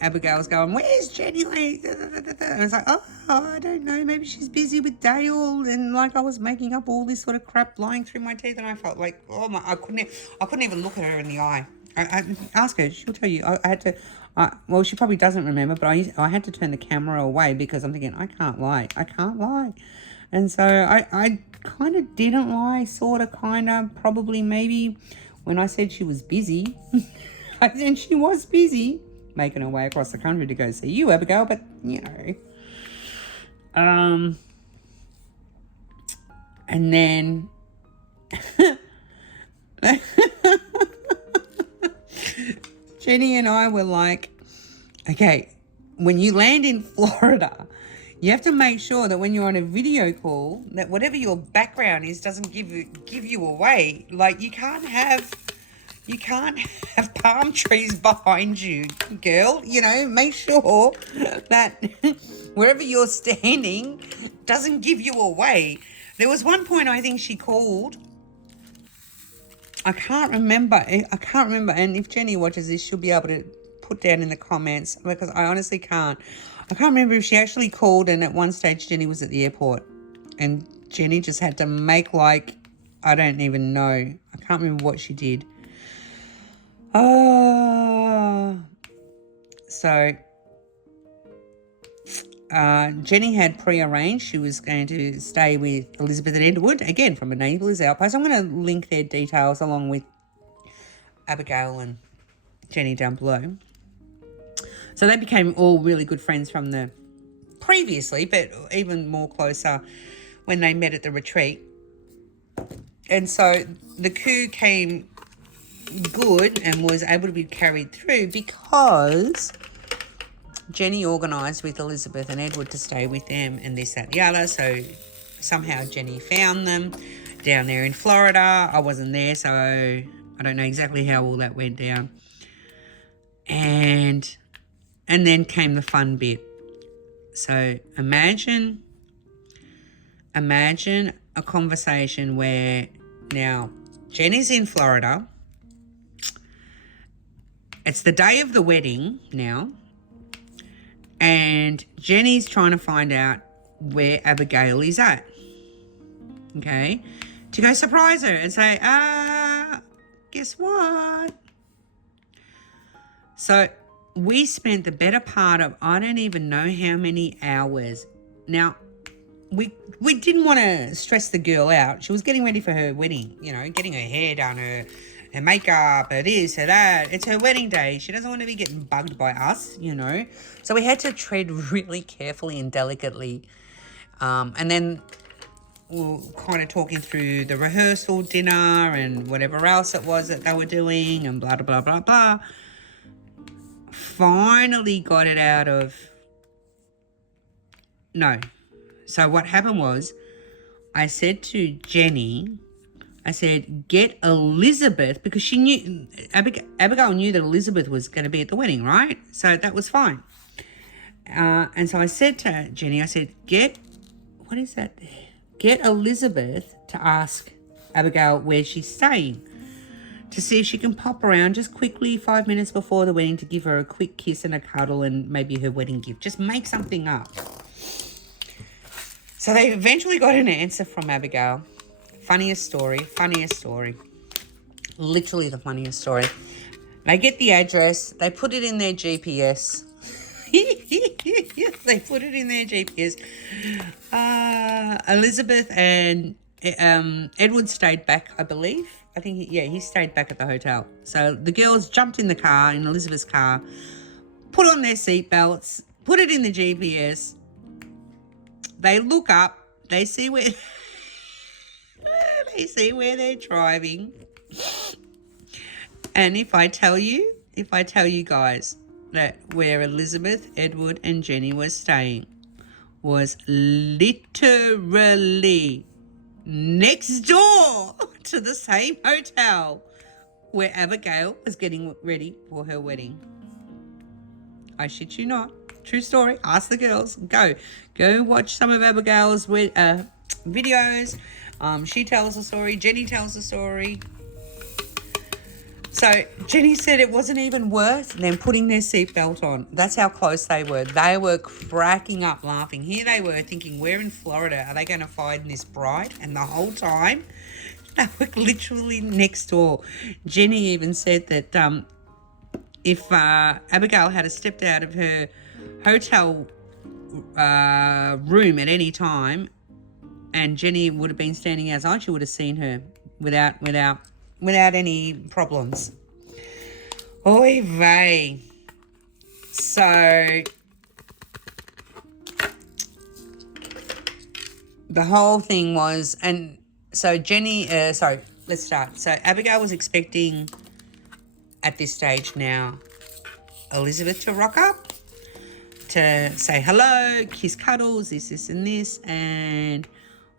Abigail's going, "Where's Jenni?" And I was like, oh, I don't know. Maybe she's busy with Dale. And like, I was making up all this sort of crap lying through my teeth, and I felt like, I couldn't even look at her in the eye. I ask her, she'll tell you. I had to. Well, she probably doesn't remember, but I had to turn the camera away because I'm thinking, I can't lie. And so I kind of didn't lie, sort of, kind of, probably, maybe, when I said she was busy. And she was busy, making her way across the country to go see you, Abigail, but, and then Jenni and I were like, okay, when you land in Florida, You have to make sure that when you're on a video call, that whatever your background is doesn't give you away. Like, you can't have palm trees behind you, girl. You know, make sure that wherever you're standing doesn't give you away. There was one point I think she called. I can't remember. And if Jenny watches this, she'll be able to put down in the comments, because I honestly can't. I can't remember if she actually called, and at one stage Jenny was at the airport and Jenny just had to make like, I don't even know. I can't remember what she did. So Jenny had pre-arranged. She was going to stay with Elizabeth and Edward, again from a neighbour's outpost. I'm going to link their details along with Abigail and Jenny down below. So they became all really good friends from the previously, but even more closer when they met at the retreat. And so the coup came good and was able to be carried through because Jenny organised with Elizabeth and Edward to stay with them and this, that, the other. So somehow Jenny found them down there in Florida. I wasn't there, so I don't know exactly how all that went down. And then came the fun bit. So imagine a conversation where now Jenny's in Florida. It's the day of the wedding now. And Jenny's trying to find out where Abigail is at. Okay. To go surprise her and say, guess what? So we spent the better part of, I don't even know how many hours. Now, we didn't want to stress the girl out. She was getting ready for her wedding, you know, getting her hair done, her makeup, her this, her that. It's her wedding day. She doesn't want to be getting bugged by us, you know. So we had to tread really carefully and delicately. And then we were kind of talking through the rehearsal dinner and whatever else it was that they were doing and blah, blah, blah, blah, blah. Finally got it out of no. So what happened was I said to Jenny, I said, get Elizabeth, because she knew, Abigail knew that Elizabeth was going to be at the wedding, right? So that was fine. And so I said to Jenny, I said, get Elizabeth to ask Abigail where she's staying, to see if she can pop around just quickly 5 minutes before the wedding to give her a quick kiss and a cuddle and maybe her wedding gift. Just make something up. So they eventually got an answer from Abigail. Funniest story. Literally the funniest story. They get the address. They put it in their GPS. They put it in their GPS. Elizabeth and Edward stayed back, I believe. I think, he stayed back at the hotel. So the girls jumped in the car, in Elizabeth's car, put on their seatbelts, put it in the GPS. They look up, they see where they're driving. And if I tell you guys that where Elizabeth, Edward and Jenny were staying was literally next door to the same hotel where Abigail was getting ready for her wedding. I shit you not. True story. Ask the girls. Go watch some of Abigail's videos. She tells the story. Jenny tells the story. So Jenny said it wasn't even worth them putting their seatbelt on. That's how close they were. They were cracking up laughing. Here they were thinking, we're in Florida. Are they going to find this bride? And the whole time, they were literally next door. Jenny even said that if Abigail had stepped out of her hotel room at any time and Jenny would have been standing outside, she would have seen her without any problems. Oy vey. So the whole thing was, and so Jenny, let's start. So Abigail was expecting at this stage now Elizabeth to rock up. to say hello, kiss cuddles, this, and this. And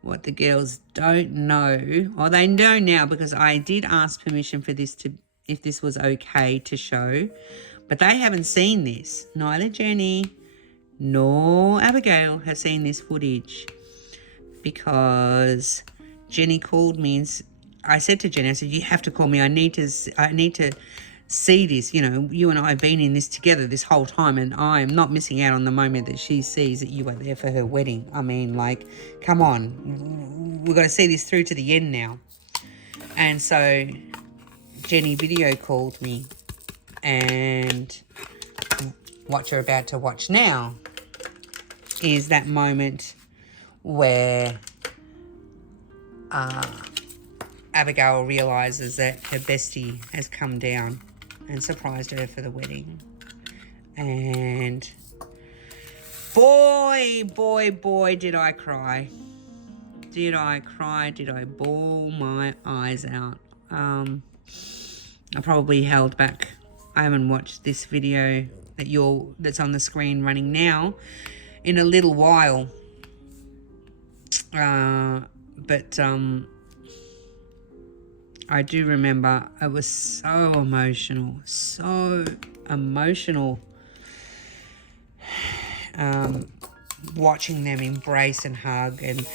what the girls don't know, or they know now because I did ask permission for this to, if this was okay to show, but they haven't seen this. Neither Jenny nor Abigail have seen this footage because Jenny called me and I said to Jenny, I said, you have to call me. I need to see this. You know, you and I have been in this together this whole time, and I am not missing out on the moment that she sees that you were there for her wedding. I mean, like, come on. We've got to see this through to the end now. And so Jenny video called me, and what you're about to watch now is that moment where Abigail realises that her bestie has come down and surprised her for the wedding. And boy, did I cry. Did I cry? Did I bawl my eyes out? I probably held back. I haven't watched this video that's on the screen running now in a little while. But I do remember it was so emotional. Watching them embrace and hug, and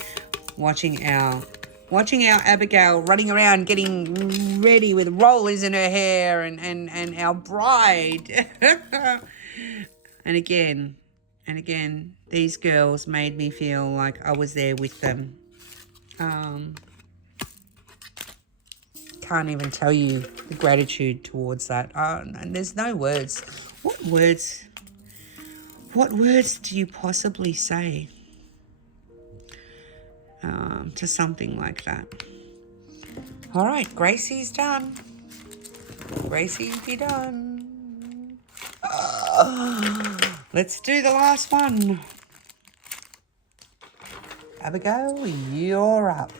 watching our Abigail running around getting ready with rollers in her hair, and our bride. And again, these girls made me feel like I was there with them. Can't even tell you the gratitude towards that. And there's no words. What words do you possibly say to something like that? All right, Gracie's done. Gracie, be done. Let's do the last one. Abigail, you're up.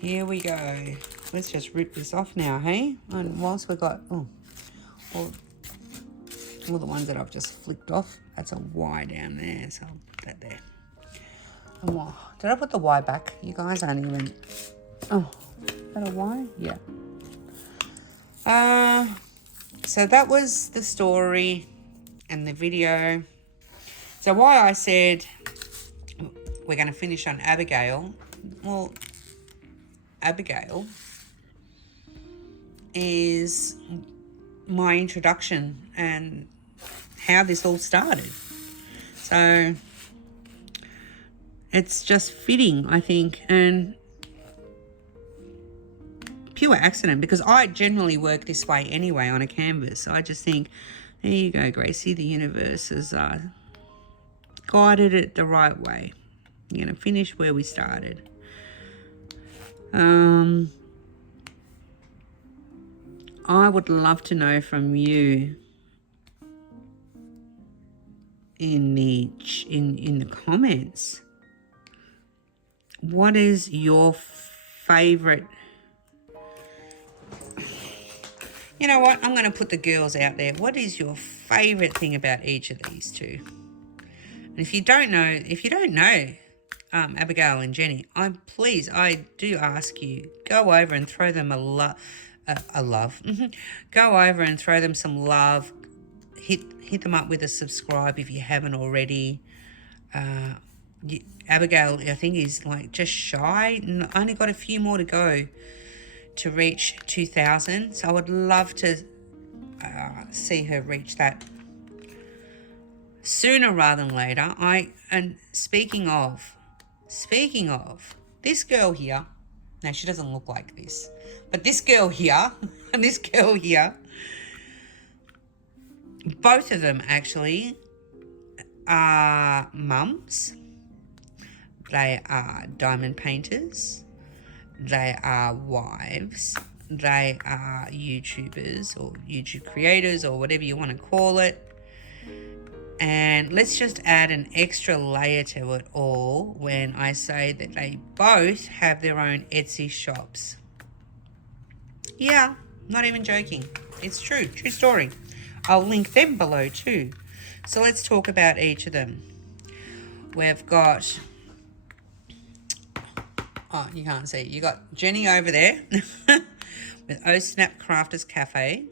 Here we go. Let's just rip this off now, hey? And whilst we've got all the ones that I've just flicked off, that's a Y down there, so I'll put that there. And did I put the Y back? You guys aren't even... Oh, is that a Y? Yeah. So that was the story and the video. So why I said we're going to finish on Abigail, well, Abigail is my introduction and how this all started. So it's just fitting, I think, and pure accident, because I generally work this way anyway on a canvas. So I just think, there you go, Gracie, the universe has guided it the right way. You're going to finish where we started. I would love to know from you in the comments, what is your favorite? You know what? I'm going to put the girls out there. What is your favorite thing about each of these two? And if you don't know, Abigail and Jenni, I do ask you, go over and throw them a love. Go over and throw them some love. Hit them up with a subscribe if you haven't already. Abigail, I think, is like just shy. Only got a few more to go to reach 2,000. So I would love to see her reach that sooner rather than later. And speaking of, this girl here, now she doesn't look like this, but this girl here and this girl here, both of them actually are mums. They are diamond painters. They are wives. They are YouTubers or YouTube creators or whatever you want to call it. And let's just add an extra layer to it all when I say that they both have their own Etsy shops. Yeah, not even joking. It's true story. I'll link them below too. So let's talk about each of them. We've got, oh, you can't see. You got Jenni over there with Oh Snap Crafters Cafe.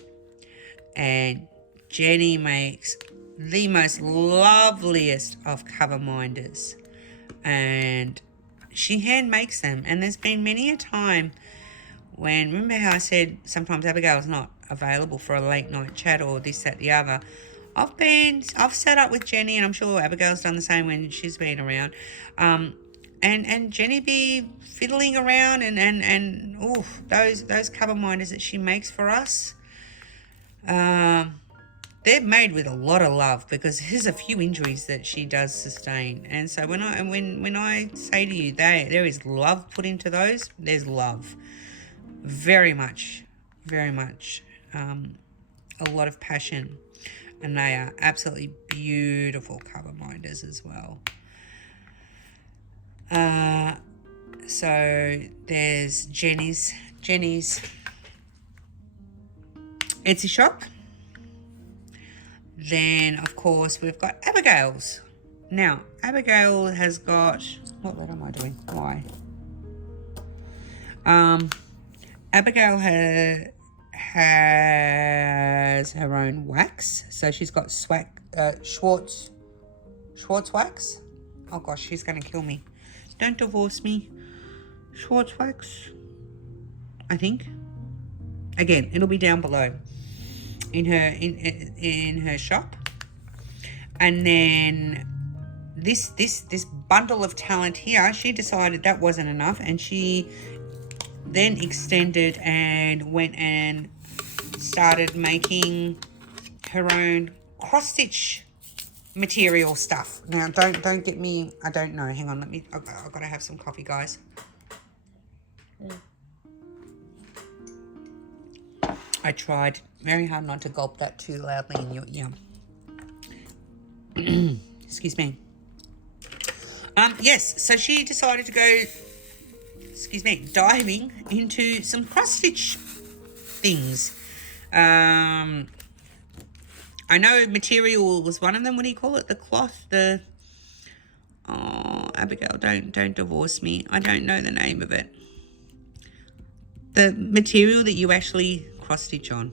And Jenni makes the most loveliest of cover minders. And she hand makes them. And there's been many a time when, remember how I said sometimes Abigail's not available for a late night chat or this, that, the other. I've sat up with Jenni, and I'm sure Abigail's done the same when she's been around. And Jenni be fiddling around and oh, those cover minders that she makes for us. They're made with a lot of love, because there's a few injuries that she does sustain. And so when I say to you there is love put into those, there's love. Very much, a lot of passion. And they are absolutely beautiful cover minders as well. So there's Jenni's Etsy shop. Then, of course, we've got Abigail's. Now, Abigail has got... What letter am I doing? Why? Abigail has her own wax. So she's got Schwartz wax. Oh, gosh, she's going to kill me. Don't divorce me. Schwartz wax, I think. Again, it'll be down below in her shop. And then this bundle of talent here, she decided that wasn't enough, and she then extended and went and started making her own cross stitch material stuff. Now don't get me, I don't know, hang on, I've got to have some coffee, guys. I tried very hard not to gulp that too loudly in your ear. Excuse me. Yes, so she decided to go, diving into some cross-stitch things. I know material was one of them. What do you call it? The cloth, oh, Abigail, don't divorce me. I don't know the name of it. The material that you actually cross-stitch on.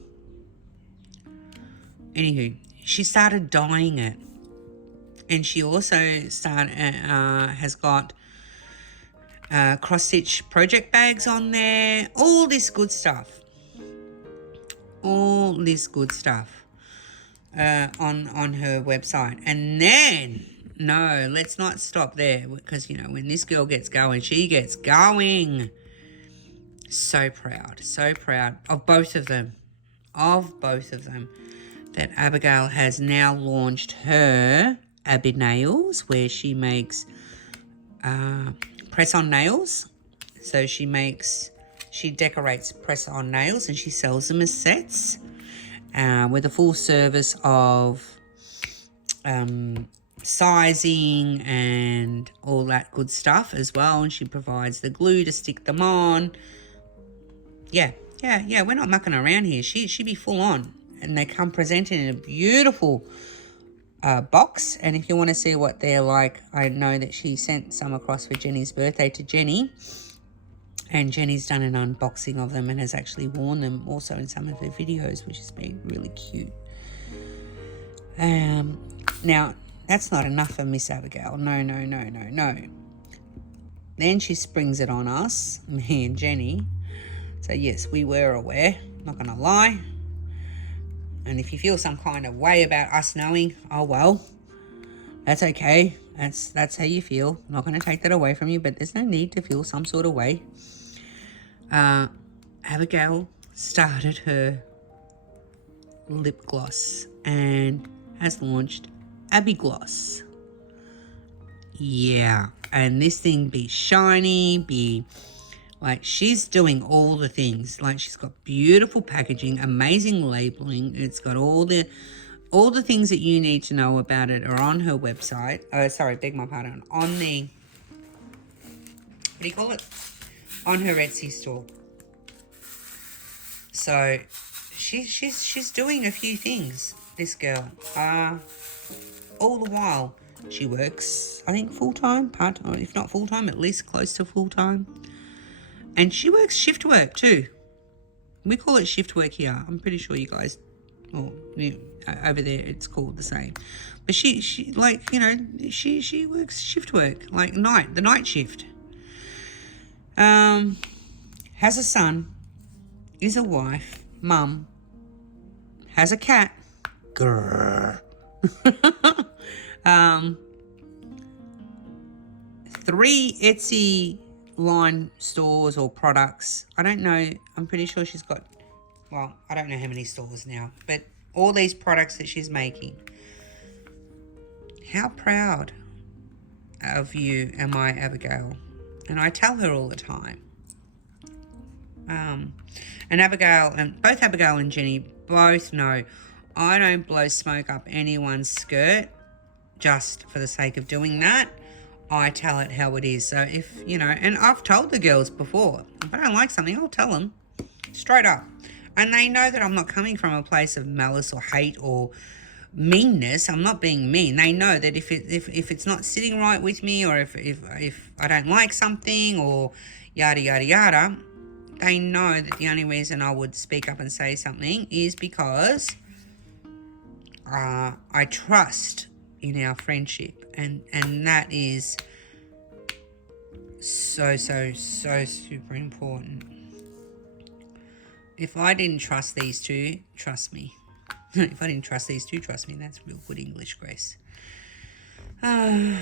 Anywho, she started dyeing it. And she also has got cross-stitch project bags on there. All this good stuff. On her website. And then, no, let's not stop there. Because, you know, when this girl gets going, she gets going. So proud of both of them. That Abigail has now launched her Abby Nails, where she makes press-on nails. So she decorates press-on nails, and she sells them as sets with a full service of sizing and all that good stuff as well. And she provides the glue to stick them on. Yeah, we're not mucking around here. She be full on. And they come presented in a beautiful box. And if you want to see what they're like, I know that she sent some across for Jenni's birthday to Jenni. And Jenni's done an unboxing of them and has actually worn them also in some of her videos, which has been really cute. Now, that's not enough for Miss Abigail. No. Then she springs it on us, me and Jenni. So, yes, we were aware, not going to lie. And if you feel some kind of way about us knowing, oh, well, that's okay. That's how you feel. I'm not going to take that away from you, but there's no need to feel some sort of way. Abigail started her lip gloss and has launched Abby Gloss. Yeah, and this thing be shiny, be... Like, she's doing all the things. Like, she's got beautiful packaging, amazing labeling. It's got all the things that you need to know about it are on her website. Oh, sorry, beg my pardon. On the, what do you call it? On her Etsy store. So, she's doing a few things, this girl. All the while she works, I think full-time, part-time, if not full-time, at least close to full-time. And she works shift work too. We call it shift work here. I'm pretty sure you guys, or over there it's called the same. But she like, you know, she works shift work, like the night shift. Has a son, is a wife, mum, has a cat. Grrr. 3 Etsy line stores or products. I don't know. I'm pretty sure she's got, well, I don't know how many stores now, but all these products that she's making. How proud of you am I, Abigail? And I tell her all the time. And Abigail, and both Abigail and Jenni both know I don't blow smoke up anyone's skirt just for the sake of doing that. I tell it how it is. So if, you know, and I've told the girls before, if I don't like something, I'll tell them straight up. And they know that I'm not coming from a place of malice or hate or meanness. I'm not being mean. They know that if it's not sitting right with me, or if I don't like something, or yada, yada, yada, they know that the only reason I would speak up and say something is because I trust in our friendship, and that is so super important. If I didn't trust these two, trust me. If I didn't trust these two, trust me. That's real good English, Grace. There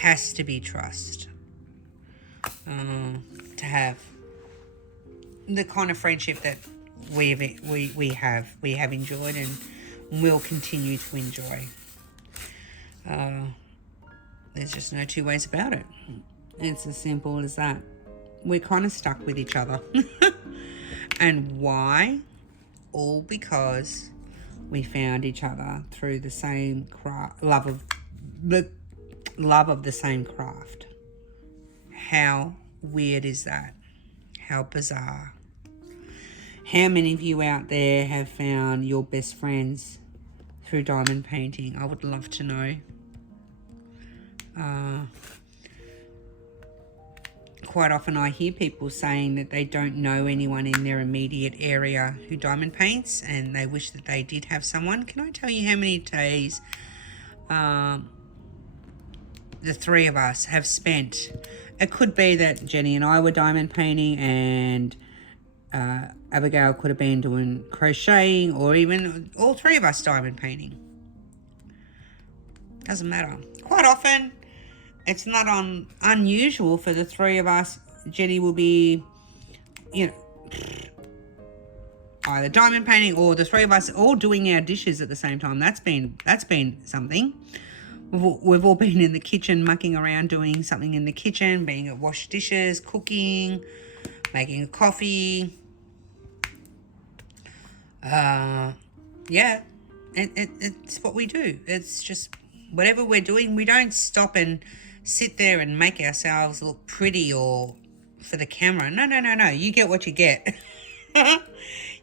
has to be trust to have the kind of friendship that we have enjoyed and will continue to enjoy. There's just no two ways about it. It's as simple as that. We're kind of stuck with each other. And why? All because we found each other through the same love of the same craft. How weird is that? How bizarre. How many of you out there have found your best friends through diamond painting? I would love to know. Quite often I hear people saying that they don't know anyone in their immediate area who diamond paints, and they wish that they did have someone. Can I tell you how many days the three of us have spent? It could be that Jenni and I were diamond painting, and Abigail could have been doing crocheting, or even all three of us diamond painting. Doesn't matter. Quite often, it's not unusual for the three of us. Jenni will be, you know, either diamond painting, or the three of us all doing our dishes at the same time. That's been something. We've all been in the kitchen mucking around doing something in the kitchen, being at wash dishes, cooking, making a coffee. Yeah, it's what we do. It's just whatever we're doing. We don't stop and sit there and make ourselves look pretty or for the camera. No. You get what you get.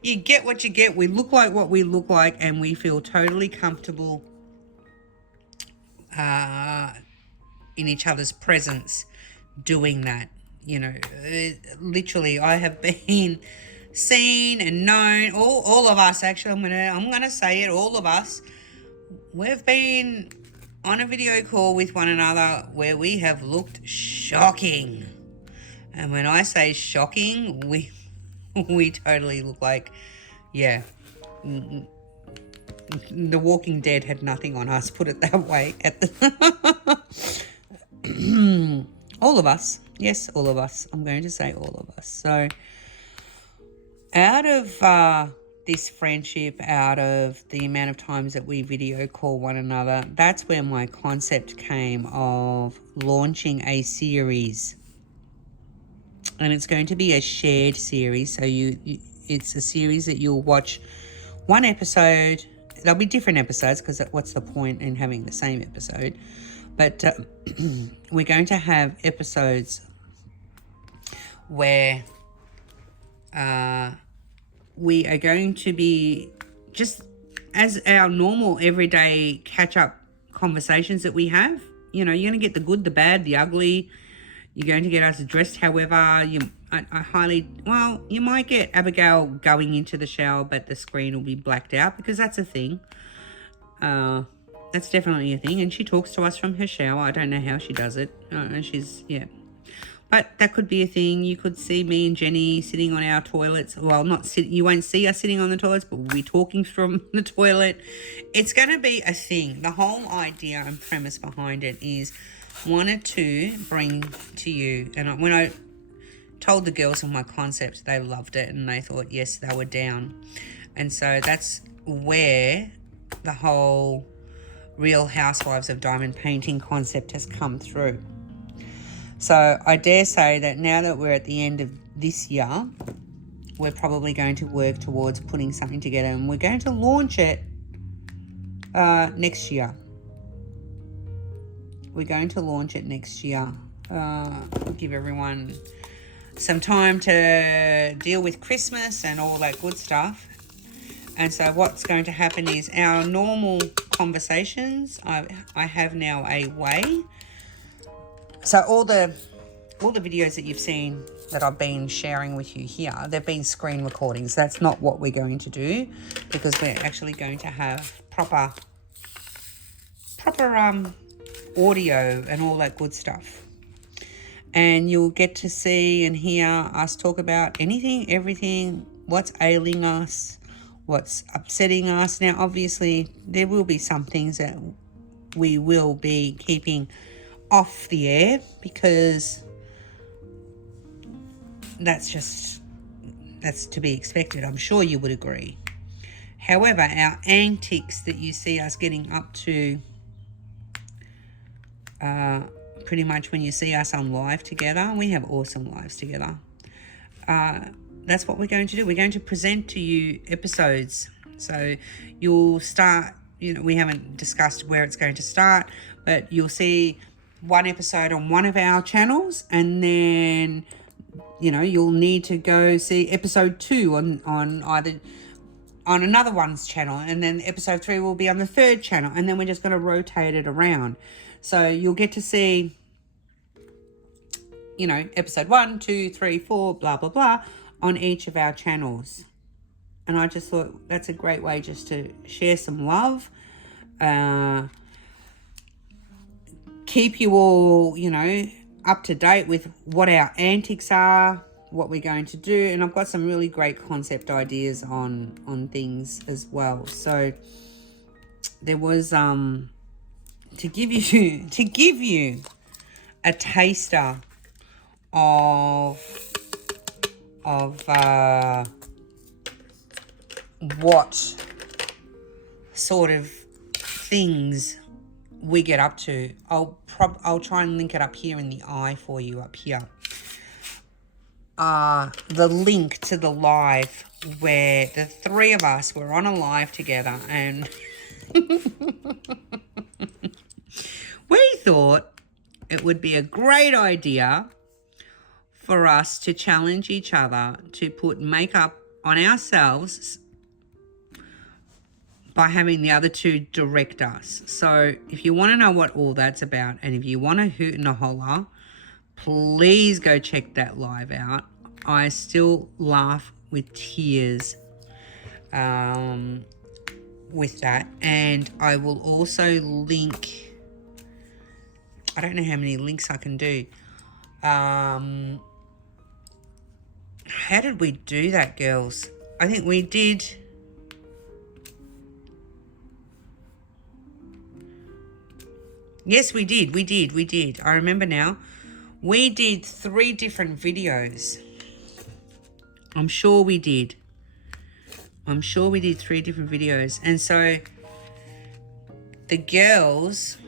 You get what you get. We look like what we look like, and we feel totally comfortable in each other's presence doing that. You know, literally, I have been seen and known, all of us, actually, I'm gonna say it, all of us, we've been on a video call with one another where we have looked shocking. And when I say shocking, we totally look like, yeah, The Walking Dead had nothing on us, put it that way. All of us. Yes, all of us. I'm going to say all of us. So out of this friendship, out of the amount of times that we video call one another, that's where my concept came of launching a series. And it's going to be a shared series. So it's a series that you'll watch one episode. There'll be different episodes, because what's the point in having the same episode? But we're going to have episodes where we are going to be just as our normal everyday catch-up conversations that we have. You know, you're going to get the good, the bad, the ugly. You're going to get us dressed however. I highly, well, you might get Abigail going into the shower, but the screen will be blacked out, because that's a thing. That's definitely a thing. And she talks to us from her shower. I don't know how she does it. Yeah. But that could be a thing. You could see me and Jenni sitting on our toilets. Well, you won't see us sitting on the toilets, but we'll be talking from the toilet. It's going to be a thing. The whole idea and premise behind it is wanted to bring to you. And when I told the girls of my concept, they loved it and they thought, yes, they were down. And so that's where the whole Real Housewives of Diamond Painting concept has come through. So I dare say that now that we're at the end of this year, we're probably going to work towards putting something together, and we're going to launch it next year. We're going to launch it next year. Give everyone some time to deal with Christmas and all that good stuff. And so what's going to happen is our normal conversations, I have now a way. So all the videos that you've seen that I've been sharing with you here, they've been screen recordings. That's not what we're going to do, because we're actually going to have proper audio and all that good stuff. And you'll get to see and hear us talk about anything, everything, what's ailing us, what's upsetting us. Now, obviously, there will be some things that we will be keeping off the air, because that's to be expected. I'm sure you would agree. However, our antics that you see us getting up to, pretty much when you see us on live together, we have awesome lives together. That's what we're going to do. We're going to present to you episodes. So you'll start, we haven't discussed where it's going to start, but you'll see one episode on one of our channels, and then you'll need to go see episode 2 on either on another one's channel, and then episode 3 will be on the third channel, and then we're just going to rotate it around. So you'll get to see episode 1, 2, 3, 4, blah blah blah on each of our channels. And I just thought that's a great way just to share some love, keep you all, up to date with what our antics are, what we're going to do. And I've got some really great concept ideas on things as well. So there was, to give you a taster of what sort of things we get up to. I'll try and link it up here in the eye for you up here. The link to the live where the three of us were on a live together, and we thought it would be a great idea for us to challenge each other to put makeup on ourselves by having the other two direct us. So if you want to know what all that's about, and if you want to hoot and a holler, please go check that live out. I still laugh with tears with that. And I will also link, I don't know how many links I can do. How did we do that, girls? I think we did. Yes, we did. I remember now. We did 3 different videos. I'm sure we did 3 different videos. And so the girls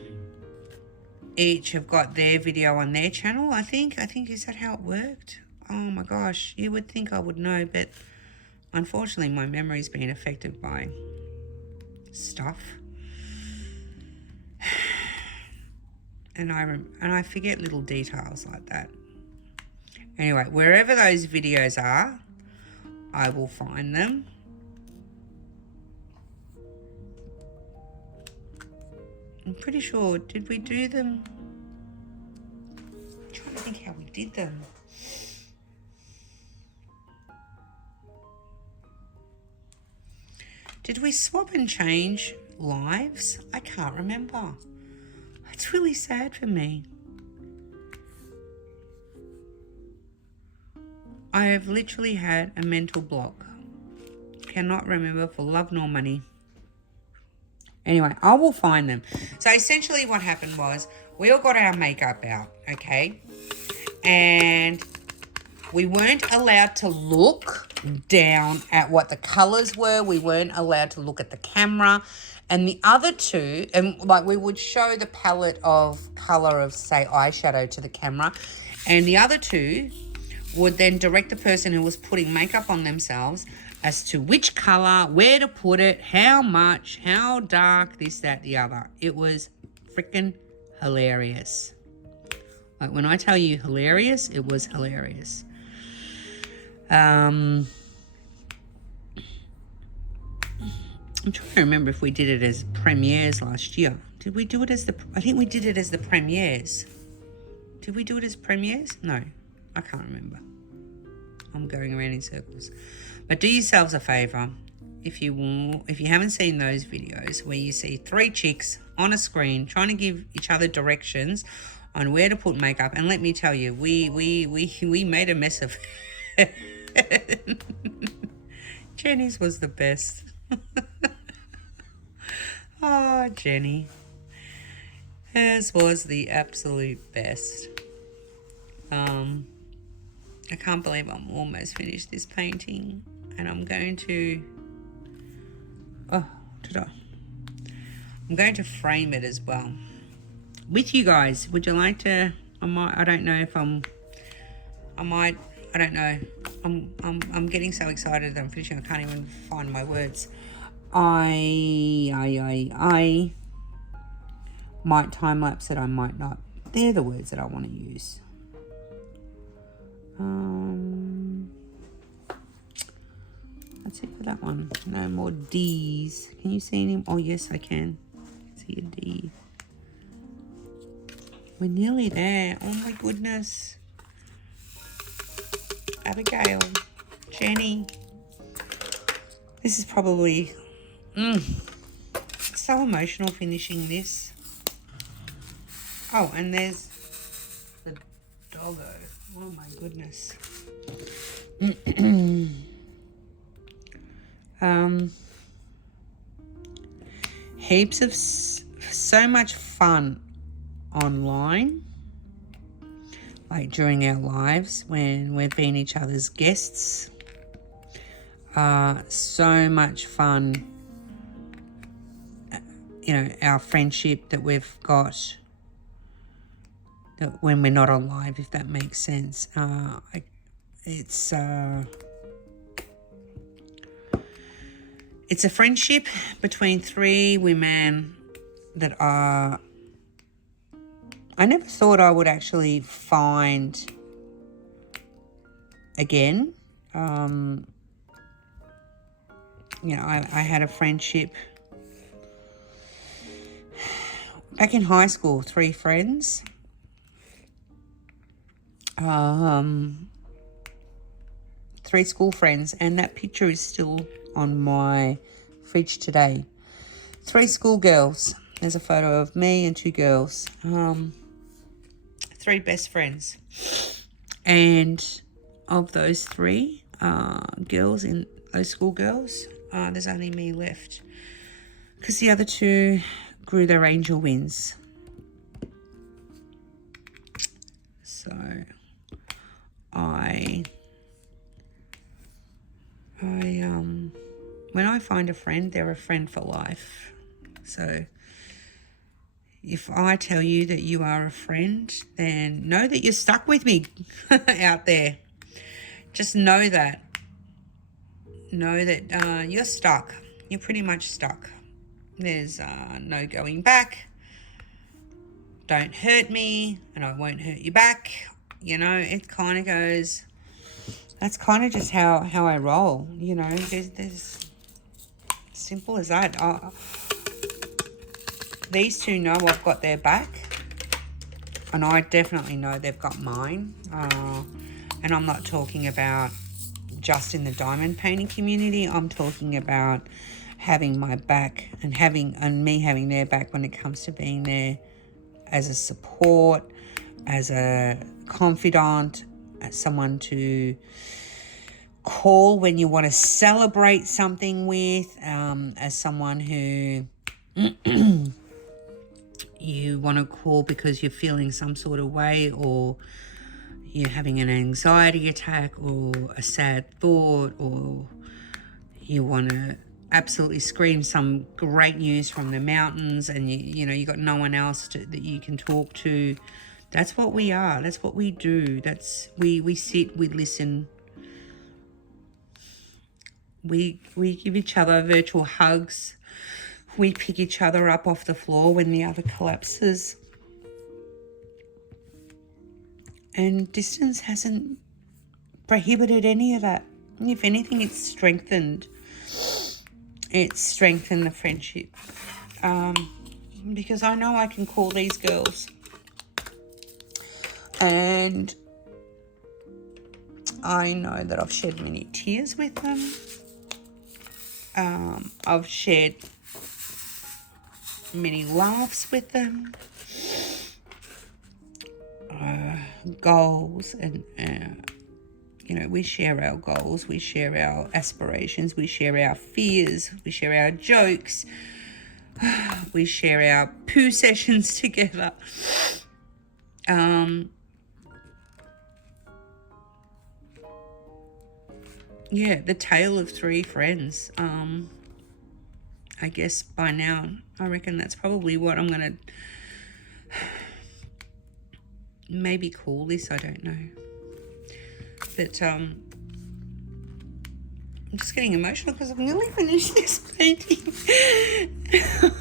each have got their video on their channel, I think. Is that how it worked? Oh my gosh, you would think I would know, but unfortunately my memory's been affected by stuff. And I forget little details like that. Anyway, wherever those videos are, I will find them. I'm pretty sure, did we do them? I'm trying to think how we did them. Did we swap and change lives? I can't remember. It's really sad for me. I have literally had a mental block. Cannot remember for love nor money. Anyway, I will find them. So essentially what happened was we all got our makeup out, okay? And we weren't allowed to look down at what the colours were. We weren't allowed to look at the camera. And the other two, and like we would show the palette of colour of, say, eyeshadow to the camera. And the other two would then direct the person who was putting makeup on themselves as to which colour, where to put it, how much, how dark, this, that, the other. It was freaking hilarious. Like when I tell you hilarious, it was hilarious. I'm trying to remember if we did it as premieres last year. Did we do it as the... I think we did it as the premieres. Did we do it as premieres? No, I can't remember. I'm going around in circles. But do yourselves a favour. If you haven't seen those videos where you see three chicks on a screen trying to give each other directions on where to put makeup, and let me tell you, we made a mess of it. Jenni's was the best. Oh, Jenni. Hers was the absolute best. I can't believe I'm almost finished this painting. And I'm going to... Oh, ta-da. I'm going to frame it as well. With you guys, would you like to... I don't know if I'm... I don't know. I'm getting so excited that I'm finishing. I can't even find my words. I might time lapse it. I might not. They're the words that I want to use. That's it for that one. No more D's. Can you see any? Oh yes, I can. See a D. We're nearly there. Oh my goodness. Abigail, Jenni. This is probably so emotional finishing this. Oh, and there's the doggo. Oh my goodness. Heaps of so much fun online, like during our lives when we've been each other's guests. So much fun, you know, our friendship that we've got when we're not on live, if that makes sense. It's a friendship between three women that I never thought I would actually find again. You know, I had a friendship back in high school, three friends. Three school friends, and that picture is still on my fridge today. Three school girls. There's a photo of me and two girls. Three best friends. And of those three girls, in those school girls, there's only me left, because the other two grew their angel wings. So when I find a friend, they're a friend for life. So if I tell you that you are a friend, then know that you're stuck with me out there. Just know that. Know that you're stuck. You're pretty much stuck. There's no going back. Don't hurt me and I won't hurt you back. You know, it kind of goes that's kind of just how I roll, you know. There's simple as that. These two know I've got their back, and I definitely know they've got mine. And I'm not talking about just in the diamond painting community. I'm talking about having my back and me having their back when it comes to being there as a support, as a confidant, as someone to call when you want to celebrate something with, as someone who you want to call because you're feeling some sort of way, or you're having an anxiety attack or a sad thought, or you want to absolutely scream some great news from the mountains, and you know you got no one else that you can talk to. That's what we are. That's what we do. That's we sit, we listen, we give each other virtual hugs, we pick each other up off the floor when the other collapses. And distance hasn't prohibited any of that. If anything, it's strengthened. It's strengthened the friendship. Because I know I can call these girls. And I know that I've shed many tears with them. I've shared many laughs with them. Goals, and you know, we share our goals, we share our aspirations, we share our fears, we share our jokes, we share our poo sessions together. Yeah, the tale of three friends. I guess by now I reckon that's probably what I'm gonna maybe call this, I don't know. But I'm just getting emotional because I've nearly finished this painting.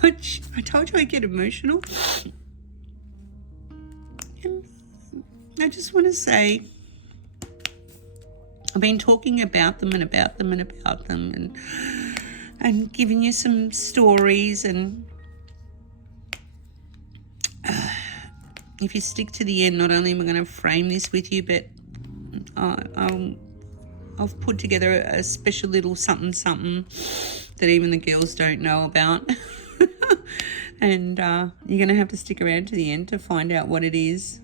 I told you I get emotional. And I just want to say, I've been talking about them and about them and about them, and giving you some stories, and if you stick to the end, not only am I going to frame this with you, but I've put together a special little something that even the girls don't know about. And you're going to have to stick around to the end to find out what it is.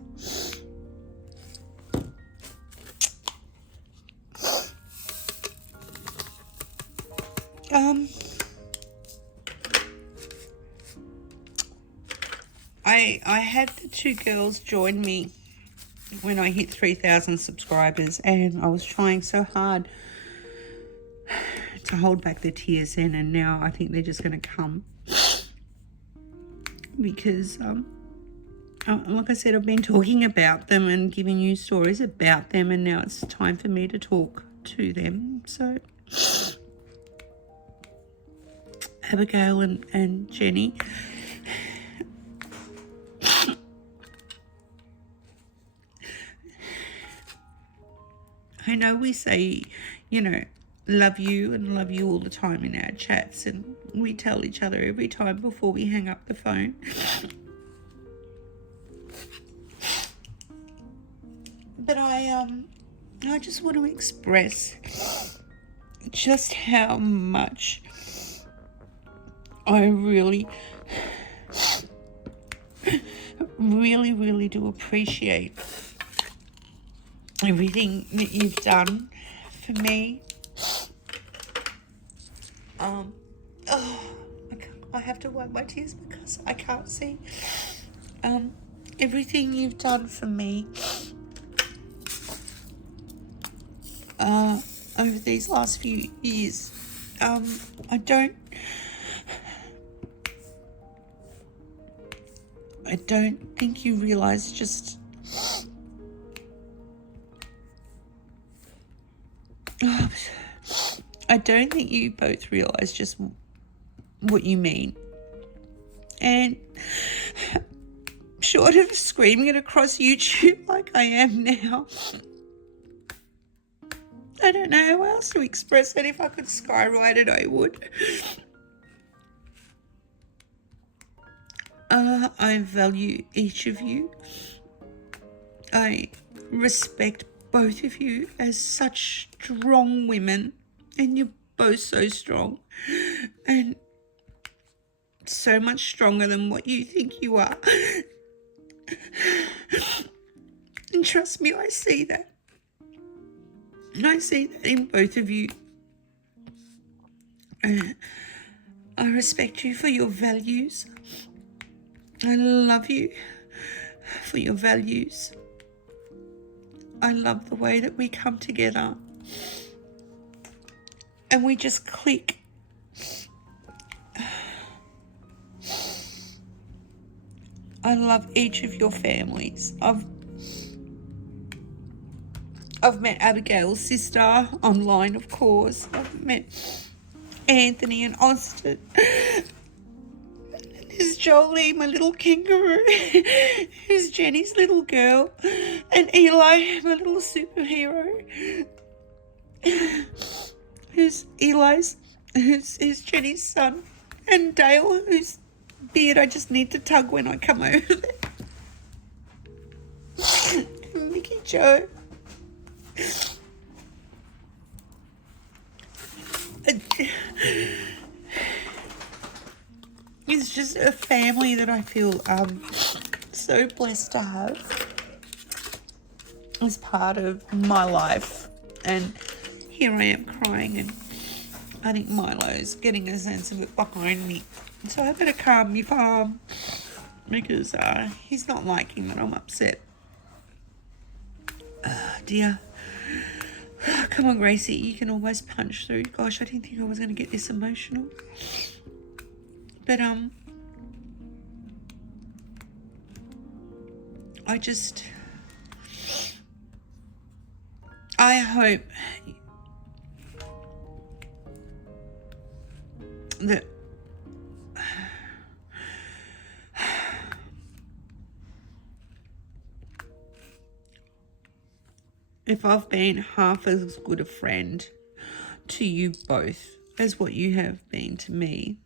I had the two girls join me when I hit 3,000 subscribers, and I was trying so hard to hold back the tears then, and now I think they're just going to come, because like I said, I've been talking about them and giving you stories about them, and now it's time for me to talk to them. So Abigail and Jenni, I know we say, you know, love you and love you all the time in our chats, and we tell each other every time before we hang up the phone. But I just want to express just how much I really do appreciate everything that you've done for me. I have to wipe my tears because I can't see. Everything you've done for me over these last few years. I don't think you realise just I don't think you both realise just what you mean. And short of screaming it across YouTube like I am now, I don't know how else to express it. If I could skywrite it, I would. I value each of you. I respect both of you as such strong women, and you're both so strong and so much stronger than what you think you are. And trust me, I see that. I see that in both of you. I respect you for your values. I love you for your values. I love the way that we come together and we just click. I love each of your families. I've met Abigail's sister online, of course. I've met Anthony and Austin. There's Jolie, my little kangaroo. There's Jenni's little girl. And Eli, my little superhero. Who's Jenni's son. And Dale, whose beard I just need to tug when I come over there. And Mickey Joe. It's just a family that I feel so blessed to have as part of my life. And here I am crying, and I think Milo's getting a sense of it behind me. So I better calm my farm because he's not liking that I'm upset. Dear. Come on, Gracie, you can almost punch through. Gosh, I didn't think I was going to get this emotional. But, I hope that if I've been half as good a friend to you both as what you have been to me,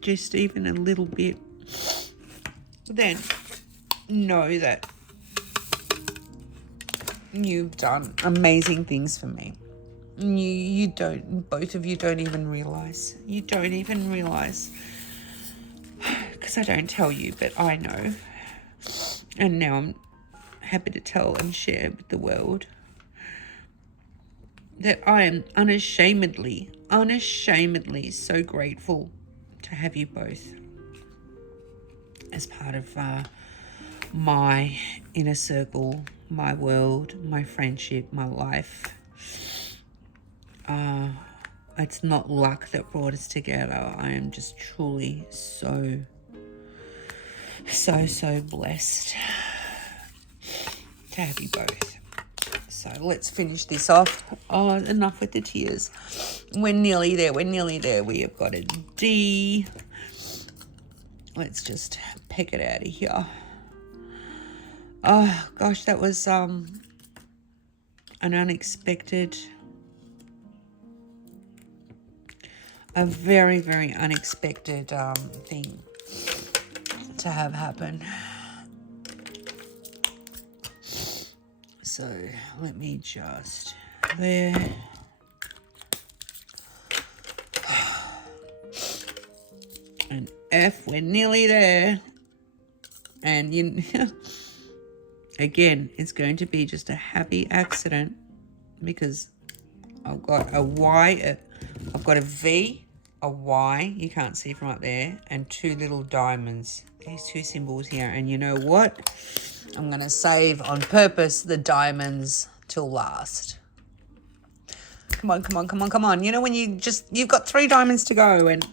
just even a little bit, then know that you've done amazing things for me. You don't, both of you don't even realise. You don't even realise, because I don't tell you, but I know. And now I'm happy to tell and share with the world that I am unashamedly so grateful to have you both as part of my inner circle, my world, my friendship, my life. It's not luck that brought us together. I am just truly so blessed to have you both. So let's finish this off. Oh, enough with the tears. We're nearly there. We have got a D. Let's just pick it out of here. Oh gosh, that was an unexpected, a very, very unexpected thing to have happen. So let me just there. And F, we're nearly there. And you again, it's going to be just a happy accident because I've got a Y, I've got a V, a Y, you can't see from up there, and two little diamonds. These two symbols here. And you know what? I'm going to save on purpose the diamonds till last. Come on. You know when you've got 3 diamonds to go and...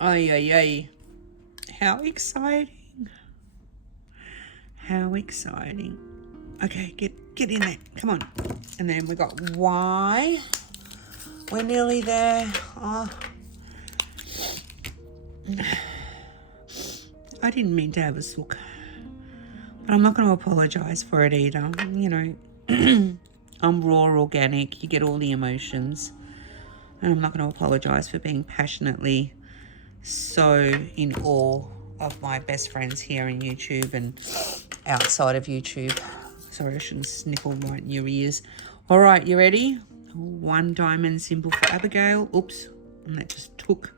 Ay. How exciting. How exciting. Okay, get in there. Come on. And then we got Y. We're nearly there. Oh. I didn't mean to have a sook. But I'm not going to apologise for it either. You know, I'm raw organic. You get all the emotions. And I'm not going to apologize for being passionately so in awe of my best friends here in YouTube and outside of YouTube. Sorry, I shouldn't sniffle right in your ears. All right, you ready? One diamond symbol for Abigail. Oops, and that just took.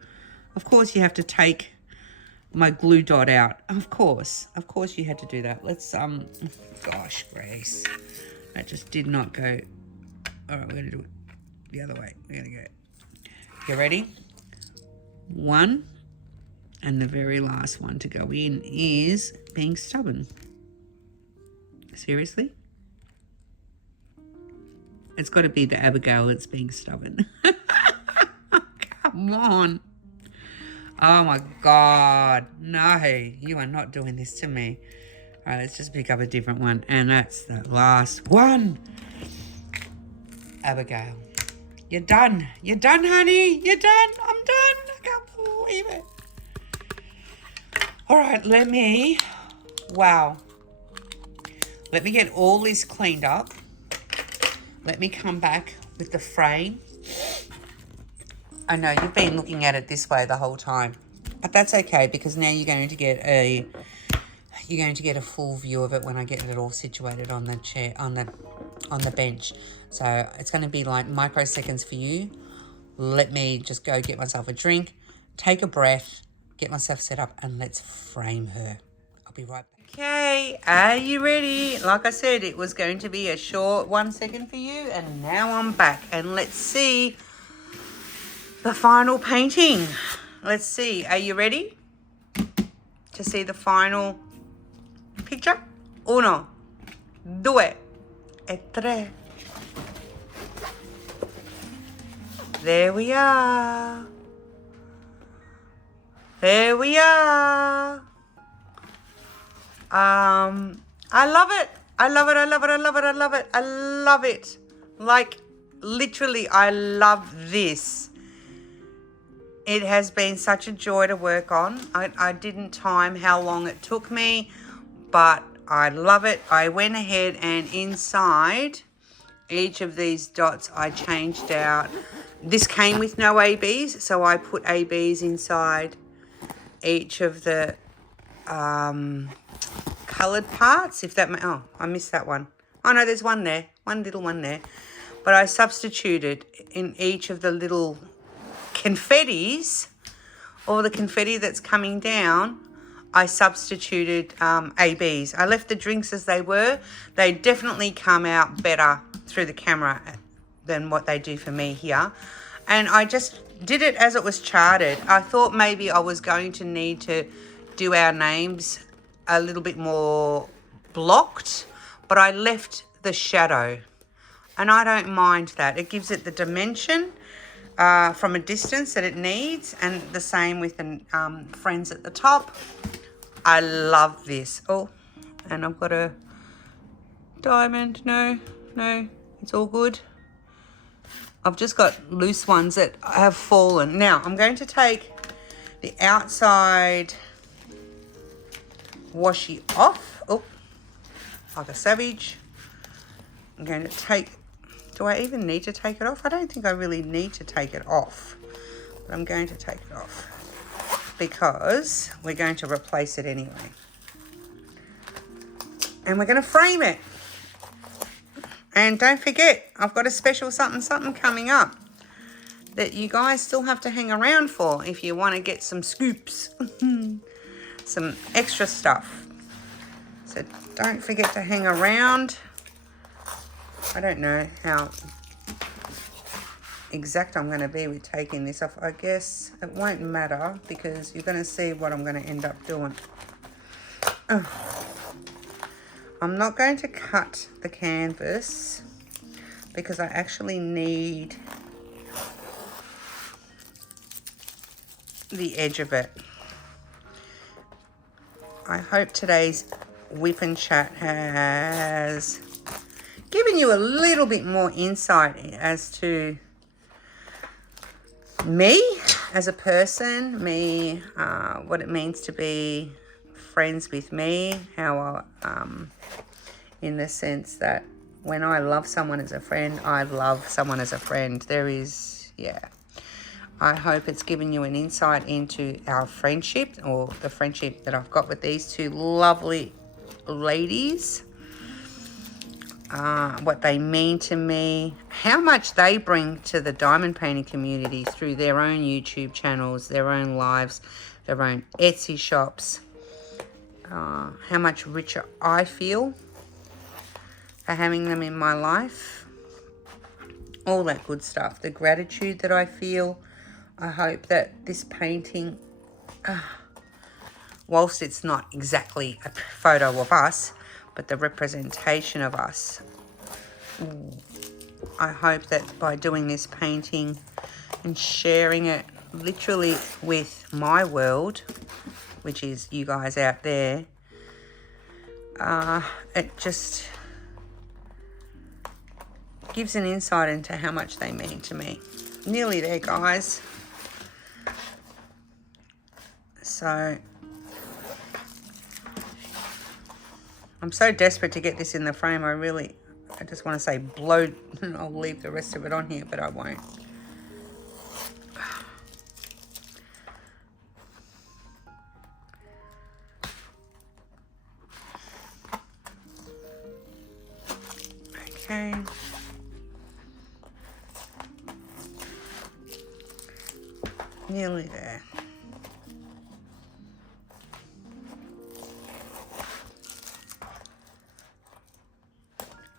Of course, you have to take my glue dot out. Of course you had to do that. Let's, gosh, Grace. That just did not go. All right, we're going to do it the other way. We're going to go. You ready? One. And the very last one to go in is being stubborn. Seriously? It's got to be the Abigail that's being stubborn. Come on. Oh my God. No, you are not doing this to me. All right, let's just pick up a different one. And that's the last one. Abigail. You're done. You're done, honey. You're done. I'm done. I can't believe it. All right, let me get all this cleaned up. Let me come back with the frame. I know you've been looking at it this way the whole time, but that's okay because now you're going to get a full view of it when I get it all situated on the chair, on the bench. So it's going to be like microseconds for you. Let me just go get myself a drink, take a breath, get myself set up, and let's frame her. I'll be right back. Okay, are you ready? Like I said, it was going to be a short 1 second for you, and now I'm back. And let's see the final painting. Let's see, are you ready to see the final picture? Uno, due, e tre. There we are. There we are. I love it. I love it. I love it. I love it. I love it. I love it. Like, literally, I love this. It has been such a joy to work on. I didn't time how long it took me, but I love it. I went ahead and inside each of these dots, I changed out. This came with no ABs, so I put ABs inside each of the coloured parts, if that oh, I missed that one. Oh no, there's one there, one little one there. But I substituted in each of the little confettis, or the confetti that's coming down, I substituted ABs. I left the drinks as they were. They definitely come out better through the camera than what they do for me here. And I just did it as it was charted. I thought maybe I was going to need to do our names a little bit more blocked, but I left the shadow, and I don't mind that. It gives it the dimension from a distance that it needs, and the same with the friends at the top. I love this. Oh, and I've got a diamond. No, it's all good. I've just got loose ones that have fallen. Now, I'm going to take the outside washi off. Oh, like a savage. I'm going to take, do I even need to take it off? I don't think I really need to take it off, but I'm going to take it off because we're going to replace it anyway. And we're going to frame it. And don't forget, I've got a special something coming up that you guys still have to hang around for if you want to get some scoops, some extra stuff. So don't forget to hang around. I don't know how exact I'm going to be with taking this off. I guess it won't matter because you're going to see what I'm going to end up doing. I'm not going to cut the canvas because I actually need the edge of it. I hope today's Wipnchat has given you a little bit more insight as to me as a person, what it means to be friends with me, how in the sense that when I love someone as a friend, I love someone as a friend. There is, yeah. I hope it's given you an insight into our friendship, or the friendship that I've got with these two lovely ladies. What they mean to me, how much they bring to the diamond painting community through their own YouTube channels, their own lives, their own Etsy shops. How much richer I feel for having them in my life. All that good stuff. The gratitude that I feel. I hope that this painting, whilst it's not exactly a photo of us, but the representation of us, I hope that by doing this painting and sharing it literally with my world, which is you guys out there, it just gives an insight into how much they mean to me. Nearly there, guys. So I'm so desperate to get this in the frame. I just want to say blow. I'll leave the rest of it on here, but I won't. Okay. Nearly there.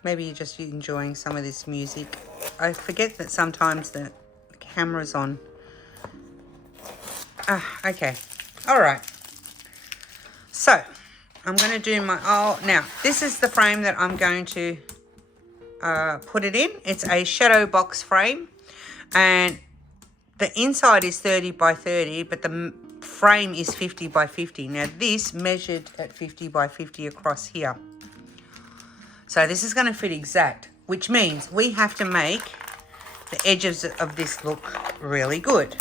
Maybe you're just enjoying some of this music. I forget that sometimes the camera's on. Okay. All right. So, I'm going to do my... now, this is the frame that I'm going to put it in. It's a shadow box frame. And the inside is 30 by 30, but the frame is 50 by 50. Now, this measured at 50 by 50 across here. So this is going to fit exact, which means we have to make the edges of this look really good,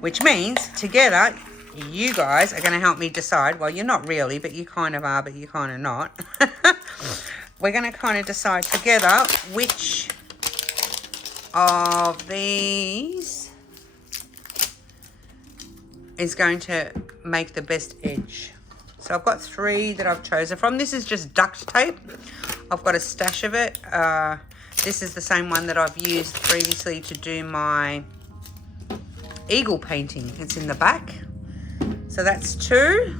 which means together you guys are going to help me decide. Well, you're not really, but you kind of are, but you kind of not. We're going to kind of decide together which of these is going to make the best edge. So I've got 3 that I've chosen from. This is just duct tape. I've got a stash of it. This is the same one that I've used previously to do my eagle painting. It's in the back. So that's 2.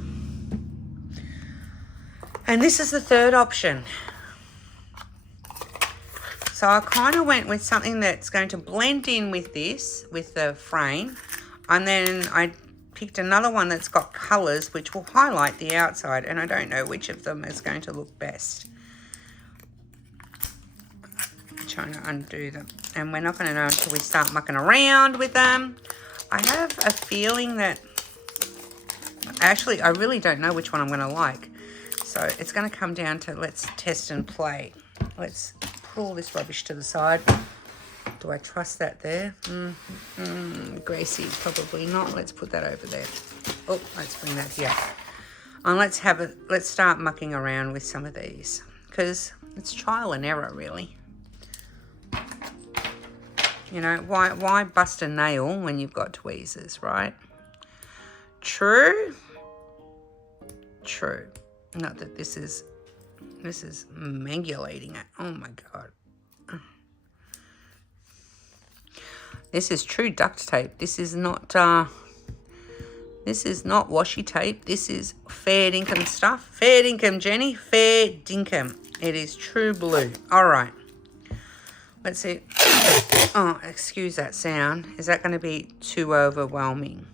And this is the 3rd option. So I kind of went with something that's going to blend in with this, with the frame. And then I picked another one that's got colours which will highlight the outside. And I don't know which of them is going to look best. Trying to undo them, and we're not going to know until we start mucking around with them. I have a feeling that actually I really don't know which one I'm going to like, so it's going to come down to let's test and play. Let's put all this rubbish to the side. Do I trust that there? Gracie, probably not. Let's put that over there. Oh, let's bring that here, and let's start mucking around with some of these, because it's trial and error really. You know, why bust a nail when you've got tweezers, right? True. True. Not that this is mangulating it. Oh my God. This is true duct tape. This is not washi tape. This is fair dinkum stuff. Fair dinkum, Jenny. Fair dinkum. It is true blue. All right. Let's see. Oh, excuse that sound. Is that going to be too overwhelming?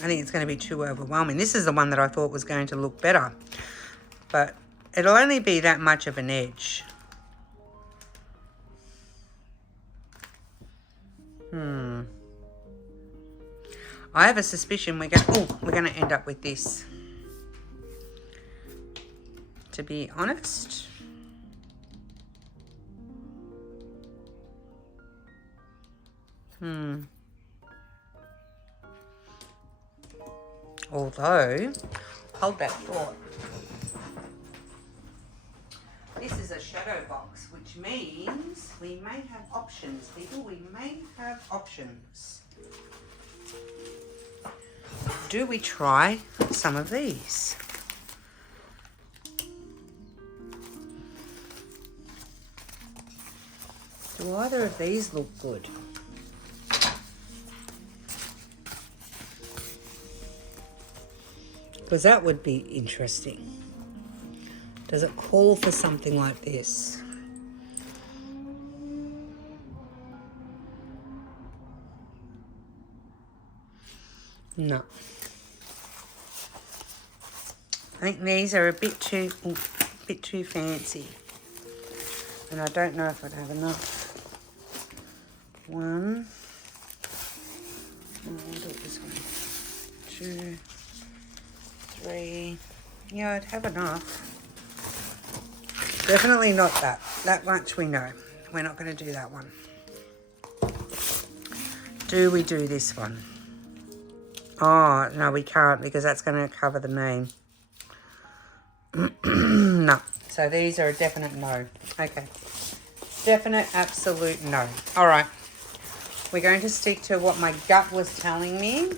I think it's going to be too overwhelming. This is the one that I thought was going to look better. But it'll only be that much of an edge. I have a suspicion we're going to end up with this. To be honest. Although Hold that thought. This is a shadow box, which means we may have options, people. We may have options. Do we try some of these? Do either of these look good? Because that would be interesting. Does it call for something like this? No. I think these are a bit too fancy. And I don't know if I'd have enough. One. I'll do it this way. 2, 3. Yeah, I'd have enough. Definitely not that. That much we know. We're not going to do that one. Do we do this one? Oh, no, we can't because that's going to cover the name. No. So these are a definite no. Okay. Definite, absolute no. All right. We're going to stick to what my gut was telling me.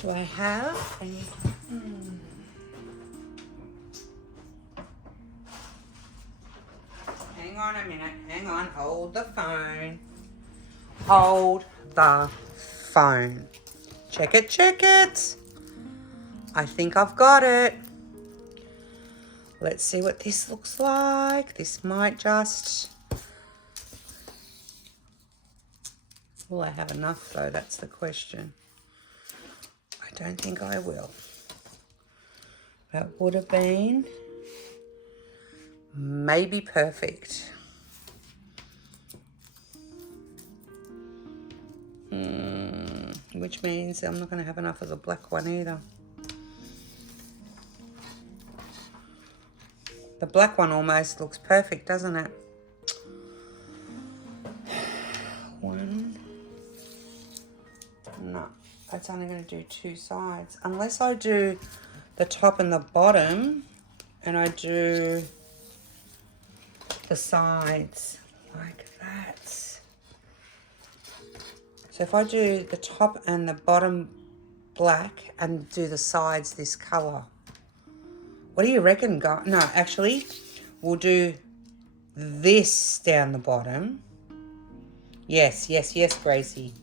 Do I have any? Hang on a minute. Hang on. Hold the phone. Hold the phone. Check it, check it. I think I've got it. Let's see what this looks like. This might just... Will I have enough though? That's the question. I don't think I will. That would have been maybe perfect. Which means I'm not going to have enough of the black one either. The black one almost looks perfect, doesn't it? One. No, that's only going to do 2 sides. Unless I do the top and the bottom and I do the sides like that. So if I do the top and the bottom black and do the sides this colour. What do you reckon, guys? No, actually, we'll do this down the bottom. Yes, yes, yes, Gracie.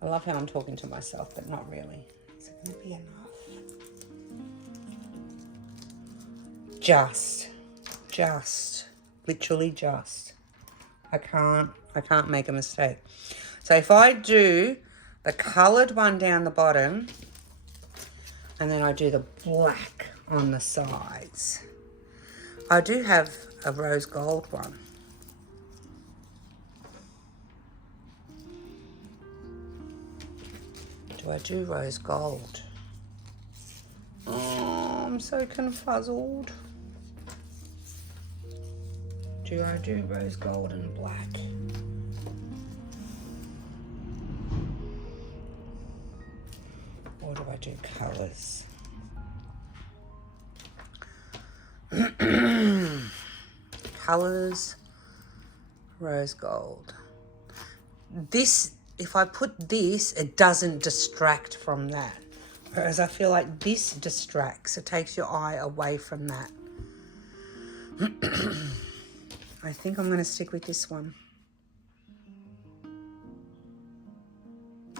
I love how I'm talking to myself, but not really. Is it going to be enough? Just, literally just. I can't make a mistake. So if I do the coloured one down the bottom, and then I do the black on the sides. I do have a rose gold one. Do I do rose gold? Oh, I'm so confuzzled. Do I do rose gold and black? Or do I do colours? Colours, rose gold. This, if I put this, it doesn't distract from that. Whereas I feel like this distracts. It takes your eye away from that. I think I'm going to stick with this one.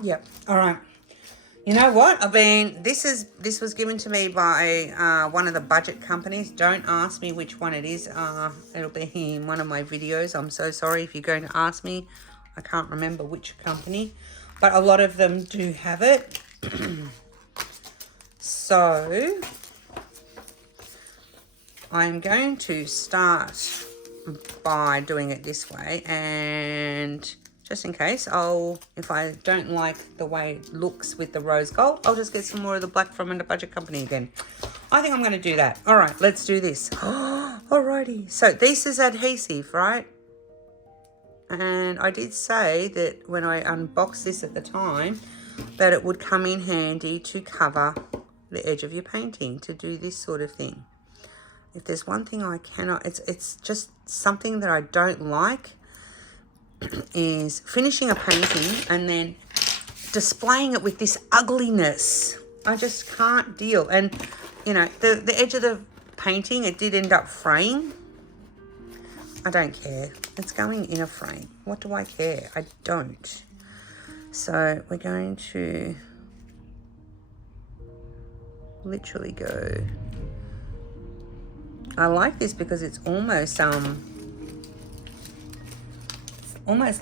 Yep. All right. You know what? This was given to me by one of the budget companies. Don't ask me which one it is. It'll be in one of my videos. I'm so sorry if you're going to ask me. I can't remember which company, but a lot of them do have it. So I'm going to start by doing it this way, and just in case, if I don't like the way it looks with the rose gold, I'll just get some more of the black from a budget company again. I think I'm going to do that. All right, let's do this. Alrighty. So this is adhesive, right? And I did say that when I unboxed this at the time, that it would come in handy to cover the edge of your painting, to do this sort of thing. If there's one thing I cannot, it's just something that I don't like, is finishing a painting and then displaying it with this ugliness. I just can't deal. And, you know, the edge of the painting, it did end up fraying. I don't care. It's going in a frame. What do I care? I don't. So we're going to literally go. I like this because it's almost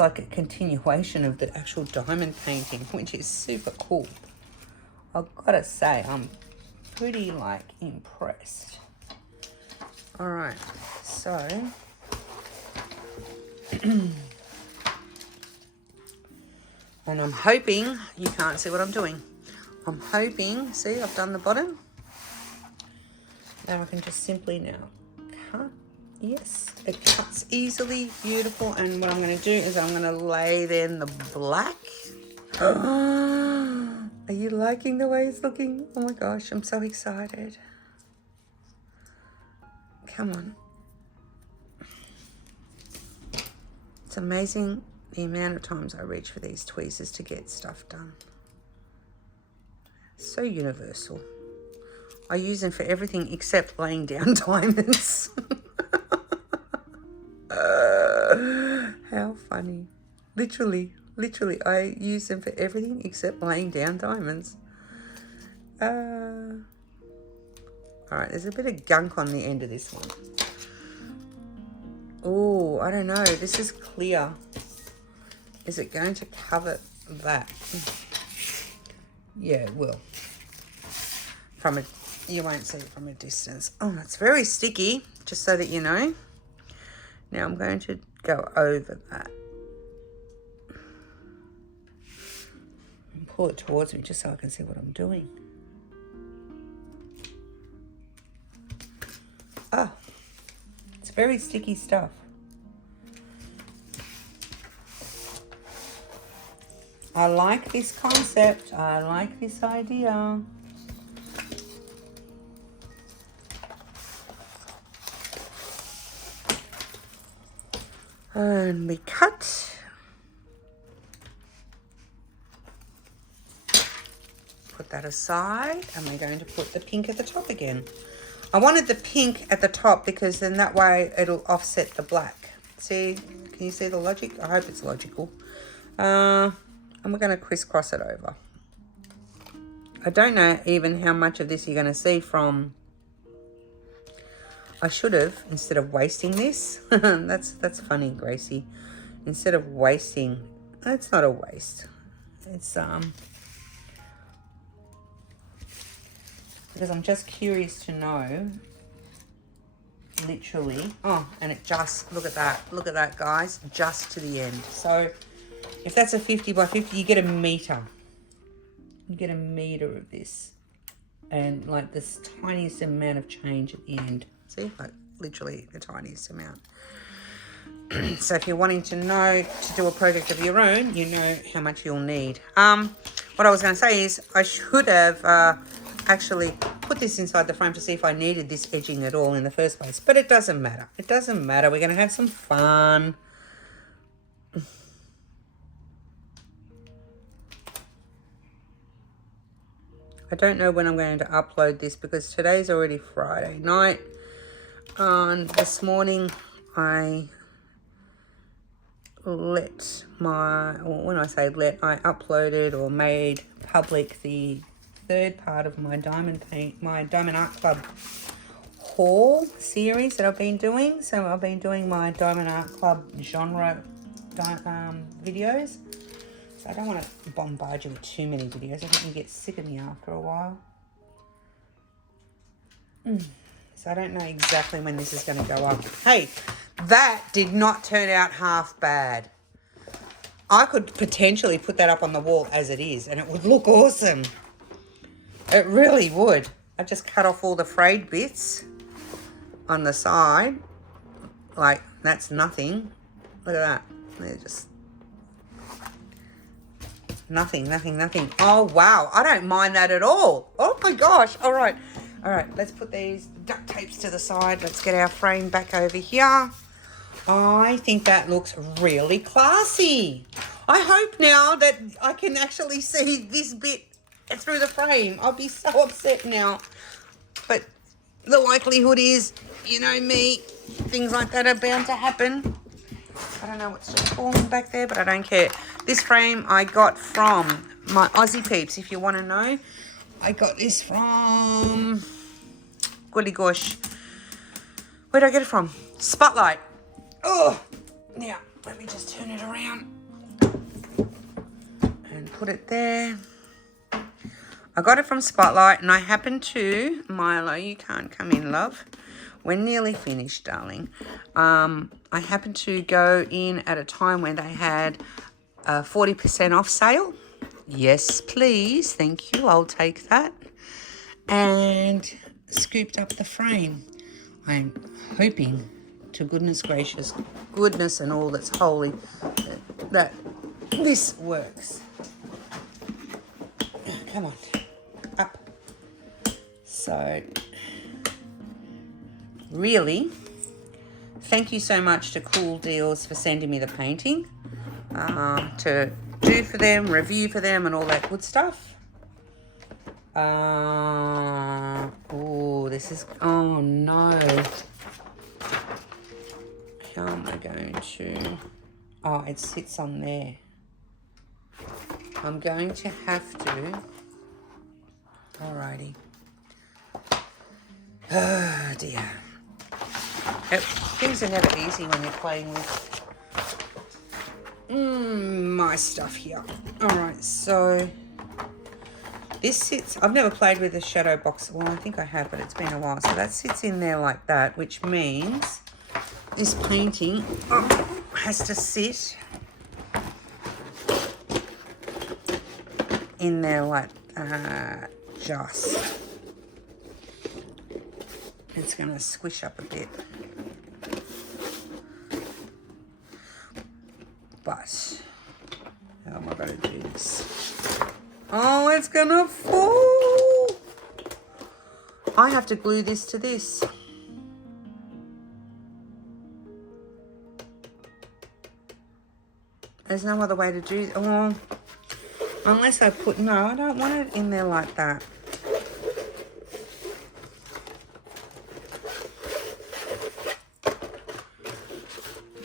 like a continuation of the actual diamond painting, which is super cool. I've got to say, I'm pretty like impressed. All right, so and I'm hoping you can't see what I'm doing. I'm hoping, see, I've done the bottom. Now I can just simply now cut. Yes, it cuts easily, beautiful. And what I'm going to do is I'm going to lay then the black. Are you liking the way it's looking? Oh my gosh, I'm so excited. Come on. It's amazing the amount of times I reach for these tweezers to get stuff done. So universal. I use them for everything except laying down diamonds. How funny. Literally, I use them for everything except laying down diamonds. All right, there's a bit of gunk on the end of this one. Oh, I don't know. This is clear. Is it going to cover that? Yeah, it will. You won't see it from a distance. Oh, it's very sticky, just so that you know. Now I'm going to go over that. And pull it towards me just so I can see what I'm doing. Ah, it's very sticky stuff. I like this concept. I like this idea. And we cut. Put that aside, and we're going to put the pink at the top again. I wanted the pink at the top because then that way it'll offset the black. See, can you see the logic? I hope it's logical. And we're going to crisscross it over. I don't know even how much of this you're going to see from. I should have, instead of wasting this. that's funny, Gracie. Instead of wasting, it's not a waste. It's because I'm just curious to know. Literally. Oh, and it just, look at that, guys, just to the end. So if that's a 50 by 50, you get a meter. You get a meter of this, and like this tiniest amount of change at the end. See, like literally the tiniest amount. So if you're wanting to know to do a project of your own, you know how much you'll need. What I was going to say is I should have actually put this inside the frame to see if I needed this edging at all in the first place. But it doesn't matter. It doesn't matter. We're going to have some fun. I don't know when I'm going to upload this because today's already Friday night. And this morning I let when I say let, I uploaded or made public the third part of my Diamond Art Club haul series that I've been doing. So I've been doing my Diamond Art Club genre videos. So I don't want to bombard you with too many videos. I think you get sick of me after a while. So I don't know exactly when this is going to go up. Hey, that did not turn out half bad. I could potentially put that up on the wall as it is, and it would look awesome. It really would. I just cut off all the frayed bits on the side. Like, that's nothing. Look at that. They're just... Nothing, nothing, nothing. Oh, wow. I don't mind that at all. Oh, my gosh. All right. All right. Let's put these duct tapes to the side. Let's get our frame back over here. I think that looks really classy. I hope now that I can actually see this bit through the frame. I'll be so upset now. But the likelihood is, you know me, things like that are bound to happen. I don't know what's just falling back there, but I don't care. This frame I got from my Aussie peeps, if you want to know. I got this from, goody gosh, where did I get it from? Spotlight. Oh, now let me just turn it around and put it there. I got it from Spotlight, and I happened to, Milo, you can't come in, love. We're nearly finished, darling. I happened to go in at a time when they had a 40% off sale. Yes, please. Thank you. I'll take that. And scooped up the frame. I'm hoping to goodness gracious, goodness and all that's holy, that this works. Come on. Up. So, really, thank you so much to Cool Deals for sending me the painting to do for them, review for them, and all that good stuff. Oh, this is, oh no. How am I going to, oh, it sits on there. I'm going to have to, alrighty. Oh dear. Things are never easy when you're playing with my stuff here. Alright, so this sits, I've never played with a shadow box. Well, I think I have, but it's been a while. So that sits in there like that, which means this painting has to sit in there like just. It's going to squish up a bit. But how am I going to do this? Oh, it's going to fall. I have to glue this to this. There's no other way to do it. Oh, unless I put, no, I don't want it in there like that.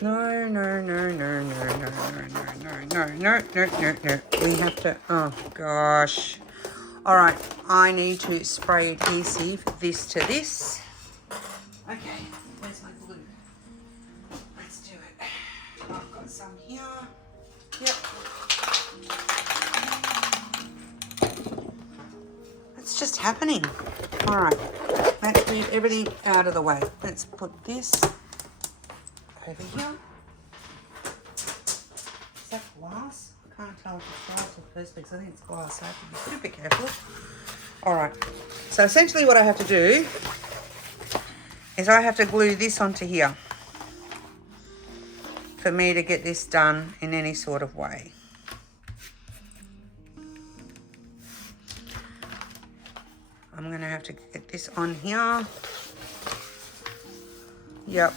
No, no, no, no, no, no, no, no, no, no, no, no, no. We have to, oh gosh. All right, I need to spray adhesive this to this. Okay, where's my glue? Let's do it. I've got some here. Yep. It's just happening. All right, let's move everything out of the way. Let's put this over here. Is that glass? I can't tell if it's glass or perspex. I think it's glass, so I have to be super careful. Alright, so essentially what I have to do is I have to glue this onto here for me to get this done in any sort of way. I'm going to have to get this on here. Yep.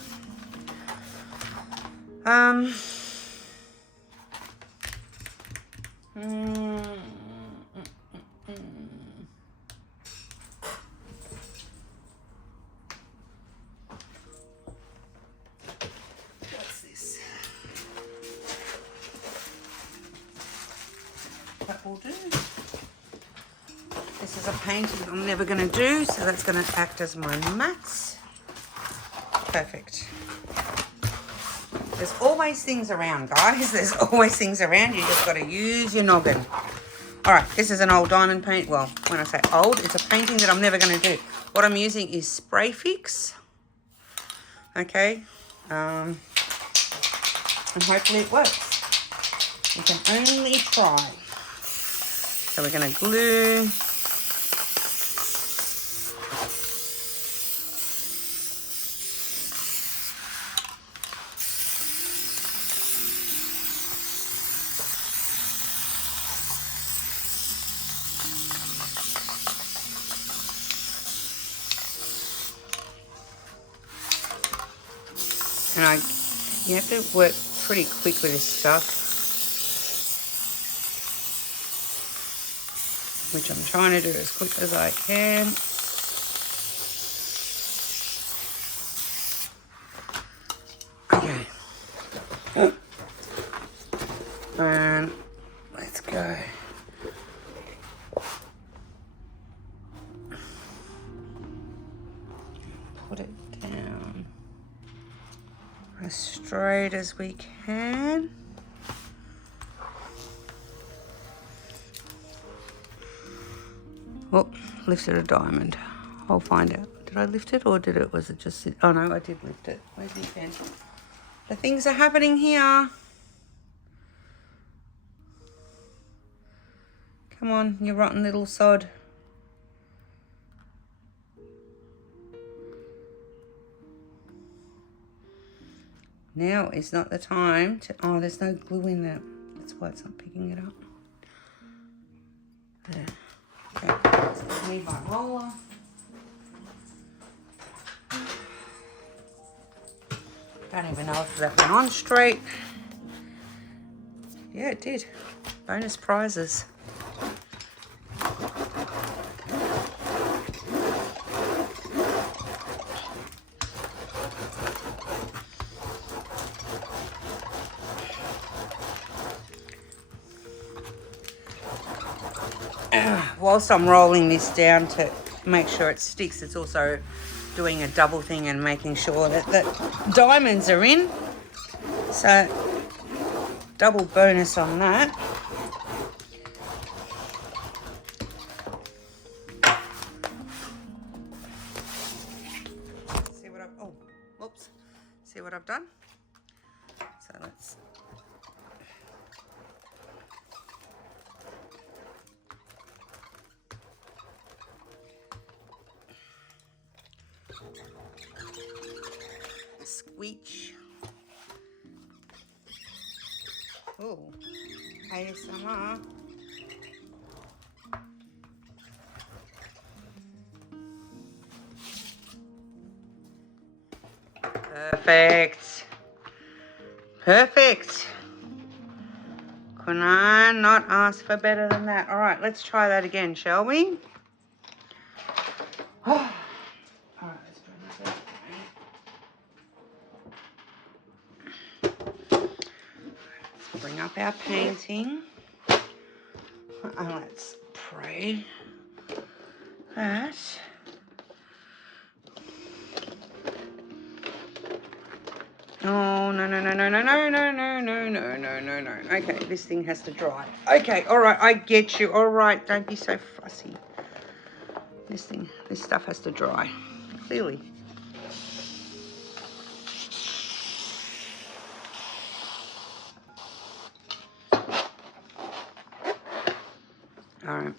What's this? That will do. This is a painting I'm never going to do, so that's going to act as my mats. Perfect. There's always things around, guys. There's always things around. You just got to use your noggin. All right, this is an old diamond paint. Well, when I say old, it's a painting that I'm never going to do. What I'm using is Spray Fix. Okay. And hopefully it works. You can only try. So we're going to glue. And you have to work pretty quick with this stuff, which I'm trying to do as quick as I can. Okay. And let's go. Put it down as straight as we can. Oh, lifted a diamond. I'll find out. Did I lift it or was it just... Oh no, I did lift it. Where's the pen? The things are happening here. Come on, you rotten little sod. Now is not the time to... Oh, there's no glue in that. That's why it's not picking it up. There. Okay, I need my roller. Don't even know if that went on straight. Yeah, it did. Bonus prizes. Whilst I'm rolling this down to make sure it sticks, it's also doing a double thing and making sure that the diamonds are in. So, double bonus on that. See what I've... Oh, whoops. See what I've done? So let's... Squeech. Oh, ASMR. Perfect. Perfect. Could I not ask for better than that? All right, let's try that again, shall we? Oh. All right, let's bring this up. Bring up our painting. And let's pray that oh, no. Okay, this thing has to dry. Okay, all right, I get you. All right, don't be so fussy. This stuff has to dry, clearly. All right.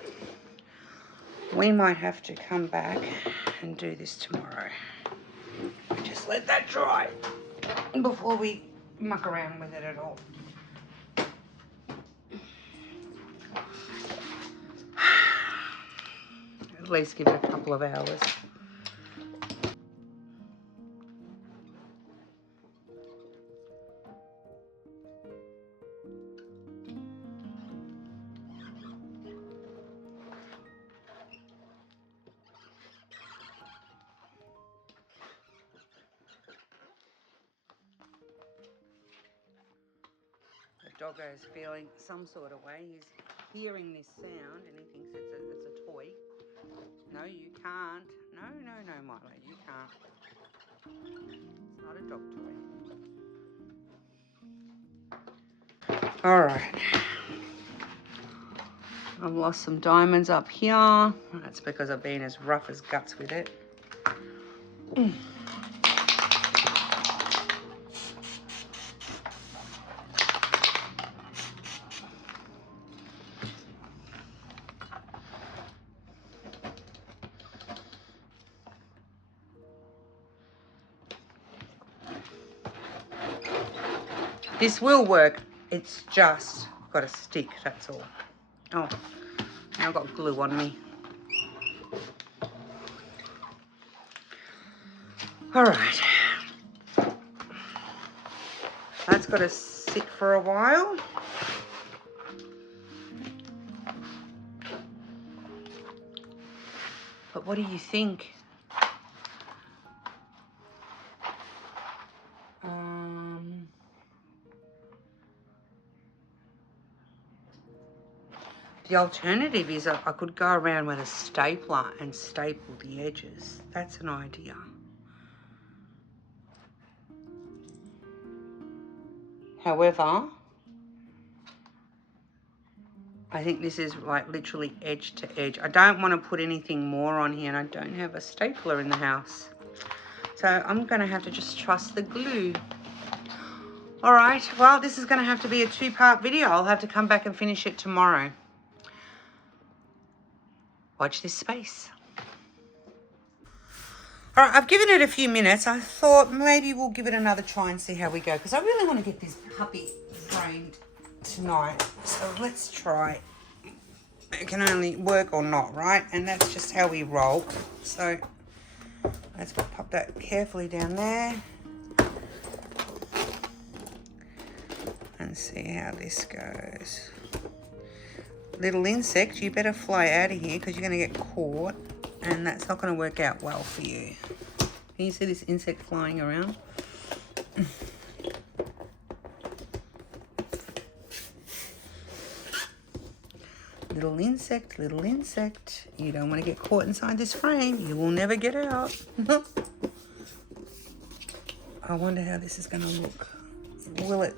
We might have to come back and do this tomorrow. Just let that dry before we muck around with it at all. At least give it a couple of hours. Doggo is feeling some sort of way. He's hearing this sound and he thinks it's a toy. No, you can't. No, Milo, you can't. It's not a dog toy. All right. I've lost some diamonds up here. That's because I've been as rough as guts with it. This will work, it's just got to stick, that's all. Oh, now I've got glue on me. All right. That's got to sit for a while. But what do you think? The alternative is I could go around with a stapler and staple the edges. That's an idea. However, I think this is like literally edge to edge. I don't want to put anything more on here, and I don't have a stapler in the house. So I'm going to have to just trust the glue. All right, well, this is going to have to be a 2-part video. I'll have to come back and finish it tomorrow. Watch this space. All right, I've given it a few minutes. I thought maybe we'll give it another try and see how we go, because I really want to get this puppy framed tonight. So let's try. It can only work or not, right? And that's just how we roll. So let's pop that carefully down there. And see how this goes. Little insect, you better fly out of here because you're going to get caught, and that's not going to work out well for you. Can you see this insect flying around? Little insect, you don't want to get caught inside this frame. You will never get out. I wonder how this is going to look. Will it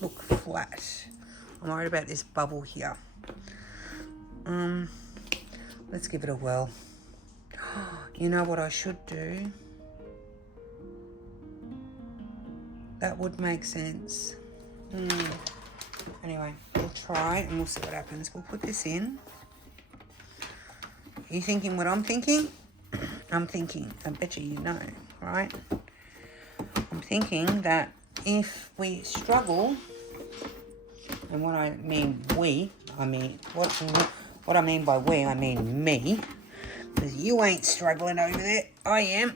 look flat? I'm worried about this bubble here. Let's give it a whirl. You know what I should do? That would make sense. Anyway, we'll try and we'll see what happens. We'll put this in. Are you thinking what I'm thinking? I'm thinking, I bet you know, right? I'm thinking that if we struggle, and what I mean what I mean by we, I mean me, because you ain't struggling over there, I am.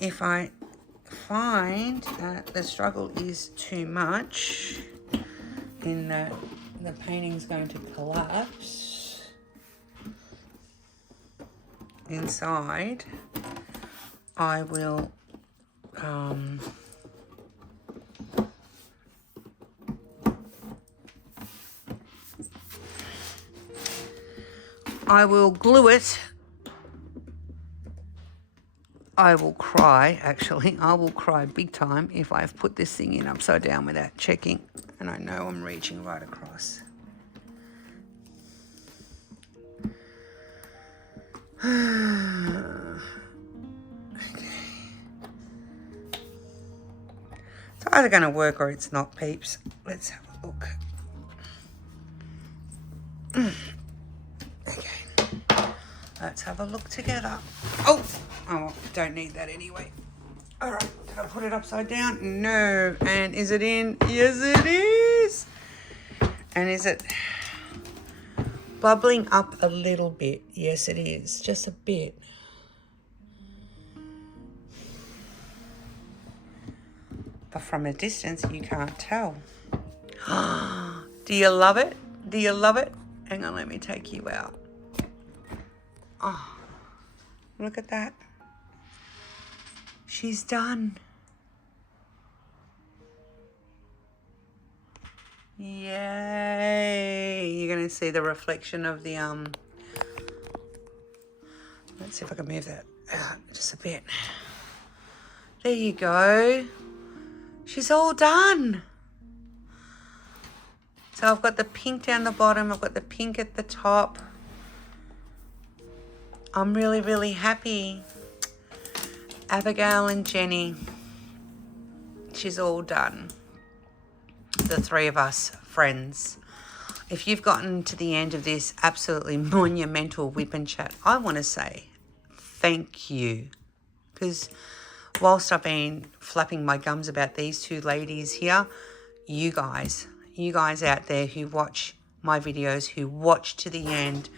If I find that the struggle is too much, in that the painting's going to collapse inside, I will glue it. I will cry, actually. I will cry big time if I've put this thing in upside down without checking. And I know I'm reaching right across. Okay. It's either going to work or it's not, peeps. Let's have a look. Okay. Let's have a look together. Oh, don't need that anyway. All right, did I put it upside down? No. And is it in? Yes, it is. And is it bubbling up a little bit? Yes, it is. Just a bit. But from a distance, you can't tell. Do you love it? Do you love it? Hang on, let me take you out. Oh, look at that. She's done. Yay. You're going to see the reflection of the, let's see if I can move that out just a bit. There you go. She's all done. So I've got the pink down the bottom. I've got the pink at the top. I'm really, really happy. Abigail and Jenni. She's all done. The three of us, friends. If you've gotten to the end of this absolutely monumental Wipnchat, I want to say thank you. Because whilst I've been flapping my gums about these two ladies here, you guys out there who watch my videos, who watch to the end,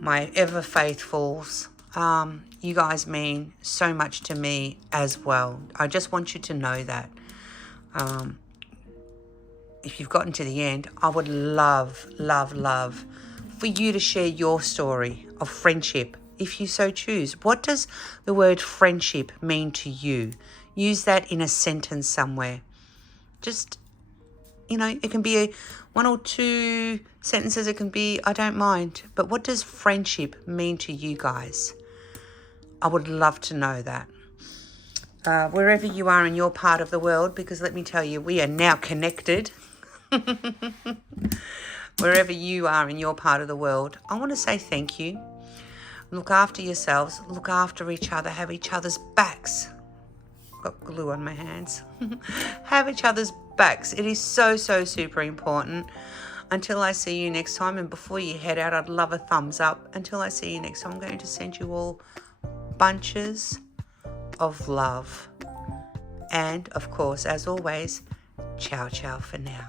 my ever faithfuls, You guys mean so much to me as well. I just want you to know that. If you've gotten to the end, I would love, love, love for you to share your story of friendship, if you so choose. What does the word friendship mean to you? Use that in a sentence somewhere. Just, it can be one or two sentences. It can be, I don't mind. But what does friendship mean to you guys? I would love to know that. Wherever you are in your part of the world, because let me tell you, we are now connected. Wherever you are in your part of the world, I want to say thank you. Look after yourselves. Look after each other. Have each other's backs. Got glue on my hands. Have each other's backs. It is so, so super important. Until I see you next time, and before you head out, I'd love a thumbs up. Until I see you next time, I'm going to send you all bunches of love. And, of course, as always, ciao, ciao for now.